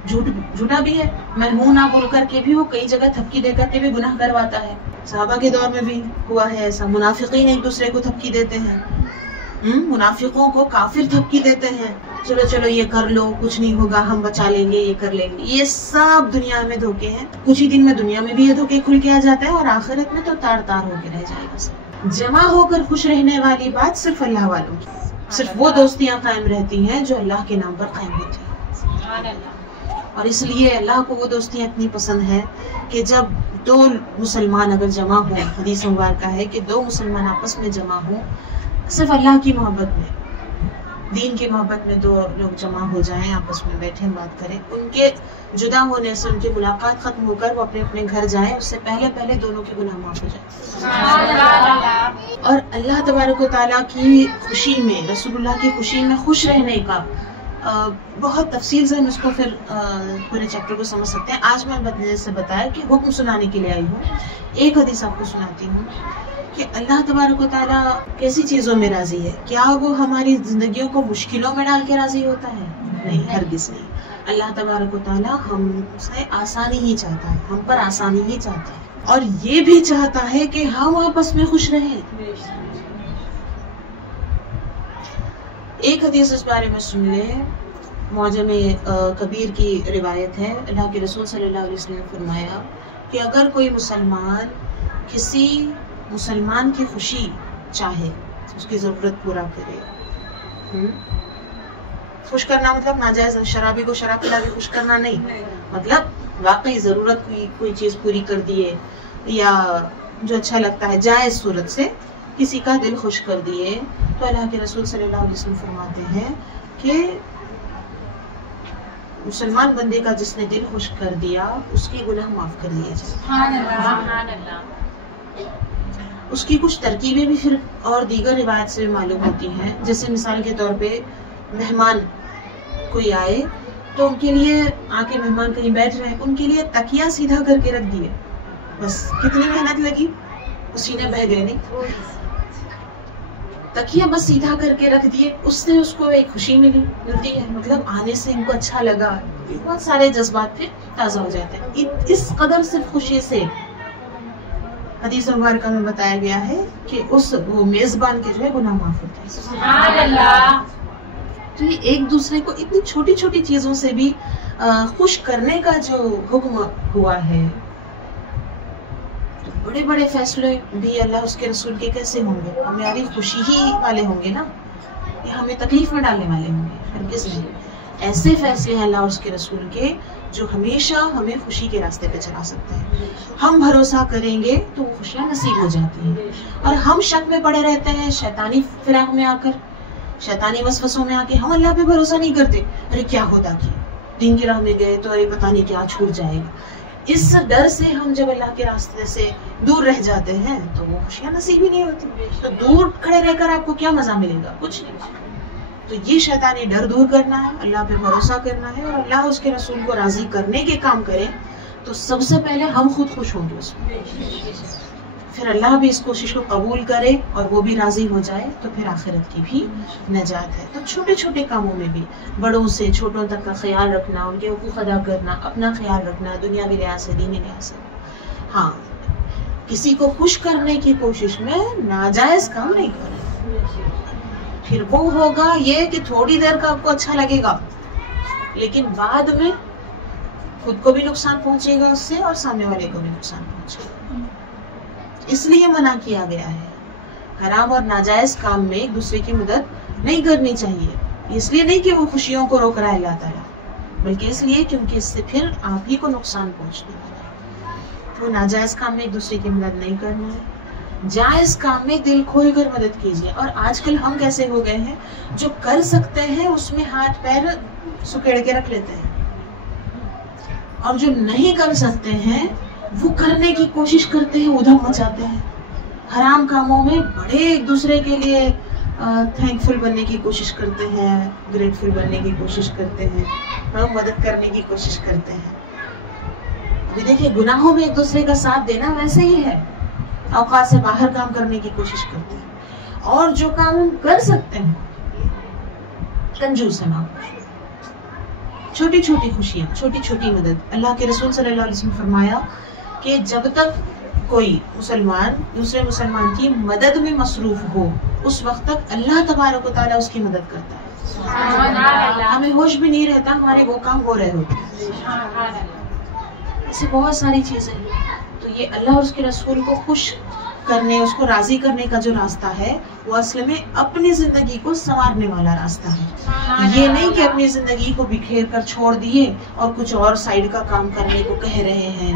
جھوٹا بھی ہے. میں ہوں نہ بول کر کے بھی وہ کئی جگہ تھپکی دے کر کے بھی گناہ کرواتا ہے. صحابہ کے دور میں بھی ہوا ہے ایسا, منافقین ایک دوسرے کو تھپکی دیتے ہیں, منافقوں کو کافر تھپکی دیتے ہیں, چلو یہ کر لو, کچھ نہیں ہوگا, ہم بچا لیں گے, یہ کر لیں گے. یہ سب دنیا میں دھوکے ہیں. کچھ ہی دن میں دنیا میں بھی یہ دھوکے کھل کے آ جاتا ہے, اور آخرت میں تو تار ہو کے رہ جائے گا. جمع ہو کر خوش رہنے والی بات صرف اللہ والوں کی, صرف وہ دوستیاں قائم رہتی ہیں جو اللہ کے نام پر قائم ہوتی ہیں. اور اس لیے اللہ کو وہ دوستیاں اتنی پسند ہیں کہ جب دو مسلمان اگر جمع ہوں, حدیث مبارکہ ہے کہ دو مسلمان آپس میں جمع ہوں, صرف اللہ کی محبت میں, دین کی محبت میں دو لوگ جمع ہو جائیں, آپس میں بیٹھیں, بات کریں, ان کے جدا ہونے سے, ان کی ملاقات ختم ہو کر وہ اپنے گھر جائیں, اس سے پہلے دونوں کے گناہ معاف ہو جائیں. اور اللہ تبارک و تعالیٰ کی خوشی میں, رسول اللہ کی خوشی میں خوش رہنے کا بہت تفصیل سے ہم اس کو پھر پورے چیپٹر کو سمجھ سکتے ہیں. آج میں سے بتایا کہ حکم سنانے کے لیے آئی ہوں. ایک حدیث آپ کو سناتی ہوں کہ اللہ تبارک و تعالیٰ کیسی چیزوں میں راضی ہے. کیا وہ ہماری زندگیوں کو مشکلوں میں ڈال کے راضی ہوتا ہے؟ نہیں, ہرگز نہیں. اللہ تبارک و تعالیٰ ہم سے آسانی ہی چاہتا ہے, ہم پر آسانی ہی چاہتا ہے, اور یہ بھی چاہتا ہے کہ ہم آپس میں خوش رہیں. ایک حدیث اس بارے میں سن لیں, معجم کبیر کی روایت ہے. اللہ کے رسول صلی اللہ علیہ وسلم نے فرمایا کہ اگر کوئی مسلمان کسی مسلمان کی خوشی چاہے, اس کی ضرورت پورا کرے, خوش کرنا مطلب ناجائز شرابی کو شراب پلا کے خوش کرنا نہیں, مطلب واقعی ضرورت کوئی چیز پوری کر دیے, یا جو اچھا لگتا ہے جائز صورت سے کسی کا دل خوش کر دیے, تو اللہ کے رسول صلی اللہ علیہ وسلم فرماتے ہیں کہ مسلمان بندے کا جس نے دل خوش کر دیا اس کے گناہ معاف کر دیے جائیں. اس کی کچھ ترکیبیں بھی پھر اور دیگر روایت سے معلوم ہوتی ہیں. جیسے مثال کے طور پہ مہمان کوئی آئے تو ان کے لیے آ کے مہمان کہیں بیٹھ رہے ہیں, ان کے لیے تکیا سیدھا کر کے رکھ دیے, بس کتنی محنت لگی, سینے بہہ گئے. نہیں, تکیا بس سیدھا کر کے رکھ دیے, اس سے اس کو ایک خوشی ملتی ہے, مطلب آنے سے ان کو اچھا لگا, بہت سارے جذبات پھر تازہ ہو جاتے ہیں. اس قدر صرف خوشی سے حدیث مبارکہ میں بتایا گیا ہے کہ وہ میزبان کے جو ہے گناہ معاف ہوتے ہیں. سبحان اللہ. تو یہ ایک دوسرے کو اتنی چھوٹی چھوٹی چیزوں سے بھی خوش کرنے کا جو حکم ہوا ہے, بڑے بڑے فیصلے بھی اللہ اس کے رسول کے کیسے ہوں گے, ہماری خوشی ہی والے ہوں گے نا, یا ہمیں تکلیف میں ڈالنے والے ہوں گے؟ ہرگز نہیں. ایسے فیصلے ہیں اللہ اس کے رسول کے جو ہمیشہ ہمیں خوشی کے راستے پہ چلا سکتے ہیں. ہم بھروسہ کریں گے تو وہ خوشیاں نصیب ہو جاتی ہیں, اور ہم شک میں پڑے رہتے ہیں, شیطانی فراق میں آ کر, شیطانی وسوسوں میں آ کے ہم اللہ پہ بھروسہ نہیں کرتے. ارے کیا ہوتا کہ دین کی راہ میں گئے تو ارے پتہ نہیں کیا چھوٹ جائے گا. اس ڈر سے ہم جب اللہ کے راستے سے دور رہ جاتے ہیں تو وہ خوشیاں نصیب ہی نہیں ہوتی. تو دور کھڑے رہ کر آپ کو کیا مزہ ملے گا؟ کچھ نہیں. تو یہ شیطانی ڈر دور کرنا ہے, اللہ پہ بھروسہ کرنا ہے, اور اللہ اس کے رسول کو راضی کرنے کے کام کرے, تو سب سے پہلے ہم خود خوش ہوں گے اس میں, پھر اللہ بھی اس کوشش کو قبول کرے اور وہ بھی راضی ہو جائے, تو پھر آخرت کی بھی نجات ہے. تو چھوٹے چھوٹے کاموں میں بھی بڑوں سے چھوٹوں تک کا خیال رکھنا, ان کے حقوق ادا کرنا, اپنا خیال رکھنا, دنیاوی لحاظ سے, دینی لحاظ سے. ہاں, کسی کو خوش کرنے کی کوشش میں ناجائز کام نہیں کریں. پھر وہ ہوگا یہ کہ تھوڑی دیر کا آپ کو اچھا لگے گا، لیکن بعد میں خود کو بھی نقصان پہنچے گا اس سے، اور سامنے والے کو بھی نقصان پہنچے گا. اس لیے منع کیا گیا ہے. حرام اور ناجائز کام میں ایک دوسرے کی مدد نہیں کرنی چاہیے. اس لیے نہیں کہ وہ خوشیوں کو روک رہا ہے اللہ تعالیٰ، بلکہ اس لیے کیونکہ اس سے پھر آپ ہی کو نقصان پہنچنے والا ہے. تو ناجائز کام میں ایک دوسرے کی مدد نہیں کرنا ہے. جائز کام میں دل کھول کر مدد کیجیے. اور آج کل ہم کیسے ہو گئے ہیں، جو کر سکتے ہیں اس میں ہاتھ پیر سکیڑ کے رکھ لیتے ہیں، اور جو نہیں کر سکتے ہیں وہ کرنے کی کوشش کرتے ہیں، ادھم مچاتے ہیں. حرام کاموں میں بڑے ایک دوسرے کے لیے تھینک فل بننے کی کوشش کرتے ہیں، گریٹفل بننے کی کوشش کرتے ہیں، مدد کرنے کی کوشش کرتے ہیں. ابھی دیکھیں گناہوں میں ایک دوسرے کا ساتھ دینا ویسے ہی ہے. اوقات سے باہر کام کرنے کی کوشش کرتے ہیں، اور جو کام ہم کر سکتے ہیں کنجوس ہے. چھوٹی چھوٹی خوشیاں، چھوٹی چھوٹی مدد. اللہ کے رسول صلی اللہ علیہ وسلم فرمایا کہ جب تک کوئی مسلمان دوسرے مسلمان کی مدد میں مصروف ہو اس وقت تک اللہ تبارک و تعالیٰ اس کی مدد کرتا ہے. ہمیں ہوش بھی نہیں رہتا ہمارے وہ کام ہو رہے ہوتے ہیں. ایسے بہت ساری چیزیں ہیں. تو یہ اللہ اور اس کے رسول کو خوش کرنے، اس کو راضی کرنے کا جو راستہ ہے وہ اصل میں اپنی زندگی کو سنوارنے والا راستہ ہے. یہ نہیں کہ اپنی زندگی کو بکھیر کر چھوڑ دیے اور کچھ اور سائیڈ کا کام کرنے کو کہہ رہے ہیں.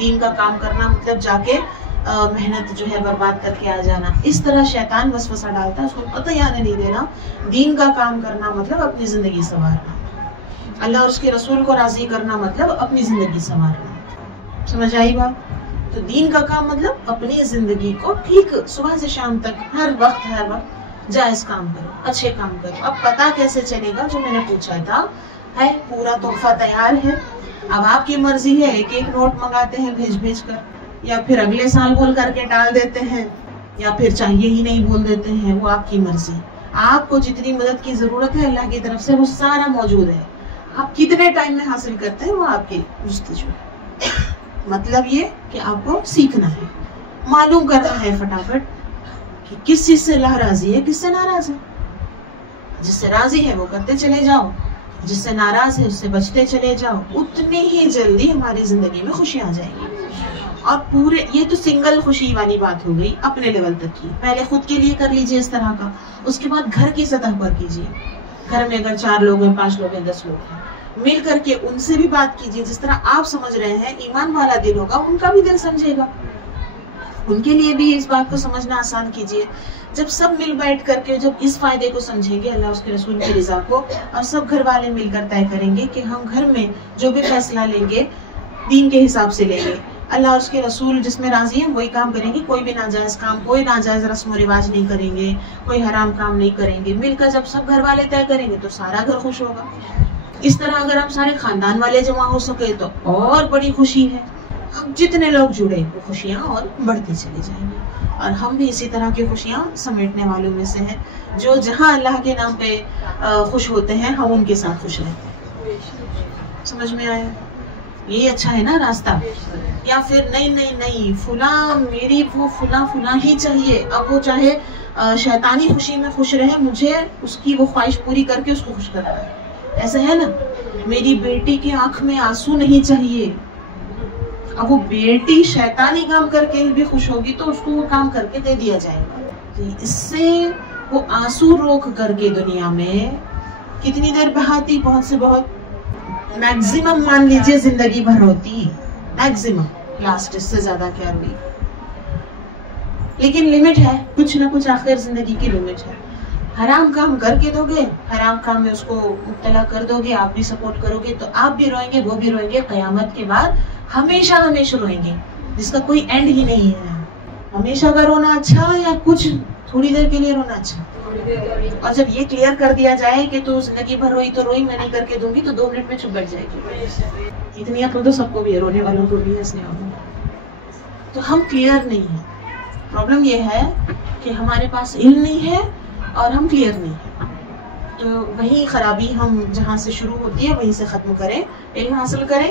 دین کا کام کرنا مطلب جا کے محنت جو ہے برباد کر کے آ جانا. اس طرح شیطان وسوسہ ڈالتا ہے، اس کو پتہ ہی آنے نہیں دینا. دین کا کام کرنا مطلب اپنی زندگی سنوارنا. اللہ اور اس کے رسول کو راضی کرنا مطلب اپنی زندگی سنوارنا. سمجھ آئی بات؟ تو دین کا کام مطلب اپنی زندگی کو ٹھیک صبح سے شام تک ہر وقت جائز کام کرو، اچھے کام کرو. اب پتا کیسے چلے گا؟ جو میں نے پوچھا تھا، ہے پورا تحفہ تیار ہے، اب آپ کی مرضی ہے ایک ایک نوٹ منگاتے ہیں بھیج کر، یا پھر اگلے سال بول کر کے ٹال دیتے ہیں، یا پھر چاہیے ہی نہیں بول دیتے ہیں. وہ آپ کی مرضی. آپ کو جتنی مدد کی ضرورت ہے اللہ کی طرف سے وہ سارا موجود ہے. آپ کتنے ٹائم میں حاصل کرتے ہیں وہ آپ کی جستجو ہے. مطلب یہ کہ آپ کو سیکھنا ہے، معلوم کرنا ہے فٹافٹ کہ کس چیز سے اللہ راضی ہے، کس سے ناراض ہے. جس سے راضی ہے وہ کرتے چلے جاؤ، جس سے ناراض ہے اس سے بچتے چلے جاؤ. اتنی ہی جلدی ہماری زندگی میں خوشی آ جائے گی. اور پورے یہ تو سنگل خوشی والی بات ہو گئی اپنے لیول تک کی. پہلے خود کے لیے کر لیجئے اس طرح کا، اس کے بعد گھر کی سطح پر کیجئے. گھر میں اگر 4 لوگ ہیں، 5 لوگ ہیں، 10 لوگ ہیں، مل کر کے ان سے بھی بات کیجئے. جس طرح آپ سمجھ رہے ہیں ایمان والا دل ہوگا ان کا بھی دل سمجھے گا. ان کے لیے بھی اس بات کو سمجھنا آسان کیجئے. جب سب مل بیٹھ کر کے جب اس فائدے کو سمجھیں گے، اللہ اس کے رسول کی رضا کو، اور سب گھر والے مل کر طے کریں گے کہ ہم گھر میں جو بھی فیصلہ لیں گے دین کے حساب سے لیں گے، اللہ اور اس کے رسول جس میں راضی ہیں وہی کام کریں گے. کوئی بھی ناجائز کام، کوئی ناجائز رسم و رواج نہیں کریں گے، کوئی حرام کام نہیں کریں گے. مل کر جب سب گھر والے طے کریں گے تو سارا گھر خوش ہوگا. اس طرح اگر ہم سارے خاندان والے جمع ہو سکے تو اور بڑی خوشی ہے. ہم جتنے لوگ جڑے وہ خوشیاں اور بڑھتی چلی جائیں گی. اور ہم بھی اسی طرح کی خوشیاں سمیٹنے والوں میں سے ہیں جو جہاں اللہ کے نام پہ خوش ہوتے ہیں ہم ان کے ساتھ خوش رہتے ہیں. سمجھ میں آیا؟ یہی اچھا ہے نا راستہ. یا پھر نہیں فلاں میری وہ فلاں ہی چاہیے، اب وہ چاہے شیطانی خوشی میں خوش رہے، مجھے اس کی وہ خواہش پوری کر کے اس کو خوش کرنا ہے. ایسا ہے نا، میری بیٹی کی آنکھ میں آنسو نہیں چاہیے. اب وہ بیٹی شیطانی کام کر کے بھی خوش ہوگی تو اس کو وہ کام کر کے دے دیا جائے گا. اس سے وہ آنسو روک کر کے دنیا میں کتنی دیر بہاتی، بہت سے بہت میکزیمم مان لیجئے زندگی بھر ہوتی، میکزیمم. لاسٹ اس سے زیادہ کیا ہوئی، لیکن لمٹ ہے، کچھ نہ کچھ آخر زندگی کی لمٹ ہے. حرام کام کر کے دو گے، حرام کام میں اس کو مبتلا کر دو گے، آپ بھی سپورٹ کرو گے تو آپ بھی روئیں گے، وہ بھی روئیں گے. قیامت کے بعد ہمیشہ روئیں گے، جس کا کوئی اینڈ ہی نہیں ہے. ہمیشہ کا رونا اچھا یا کچھ تھوڑی دیر کے لیے رونا اچھا؟ اور جب یہ کلیئر کر دیا جائے کہ تو زندگی بھر روئی تو روئی، میں نہیں کر کے دوں گی، تو 2 منٹ میں چپ بیٹھ جائے گی. اتنی عقل تو سب کو بھی ہے، رونے والوں کو بھی ہے، ہنسنے والوں کو. تو ہم کلیئر نہیں ہیں. پرابلم یہ ہے کہ ہمارے پاس علم نہیں ہے اور ہم کلیئر نہیں ہیں. تو وہی خرابی ہم جہاں سے شروع ہوتی ہے وہیں سے ختم کریں. علم حاصل کریں،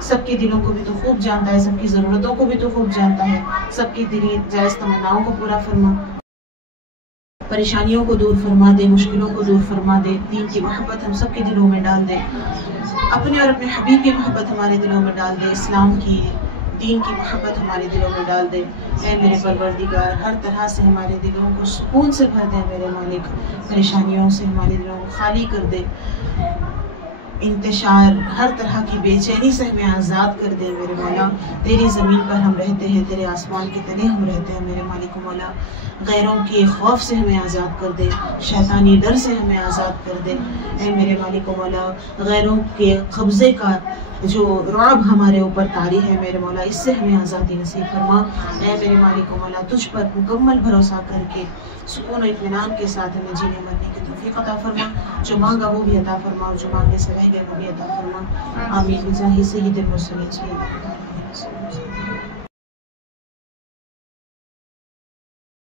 سب کے دلوں کو بھی تو خوب جانتا ہے، سب کی ضرورتوں کو بھی تو خوب جانتا ہے، سب کی دلی جائز تمناؤں کو پورا فرما، پریشانیوں کو دور فرما دے، مشکلوں کو دور فرما دے، دین کی محبت ہم سب کے دلوں میں ڈال دے، اپنے اور اپنے حبیب کی محبت ہمارے دلوں میں ڈال دے، اسلام کی دین کی محبت ہمارے دلوں میں ڈال دے۔ اے میرے پروردگار، ہر طرح سے ہمارے دلوں کو سکون سے بھر دے میرے مالک، پریشانیوں سے ہمارے دلوں کو خالی کر دے، انتشار ہر طرح کی بے چینی سے ہمیں آزاد کر دے میرے مولا۔ تیری زمین پر ہم رہتے ہیں، تیرے آسمان کے تلے ہم رہتے ہیں میرے مالک و مولا، غیروں کے خوف سے ہمیں آزاد کر دے، شیطانی ڈر سے ہمیں آزاد کر دے اے میرے مالک و مولا۔ غیروں کے قبضے کا جو رعب ہمارے اوپر طاری ہے میرے مولا، اس سے ہمیں آزادی نصیب فرما اے میرے مالک و مولا۔ تجھ پر مکمل بھروسہ کر کے سکون و اطمینان کے ساتھ ہمیں جینے مرنے کی توفیق عطا فرما، جو مانگا وہ بھی عطا فرما اور جو مانگنے سے رہ گئے وہ بھی عطا فرما، آمین بجاہ سید المرسلین صلی اللہ علیہ وسلم۔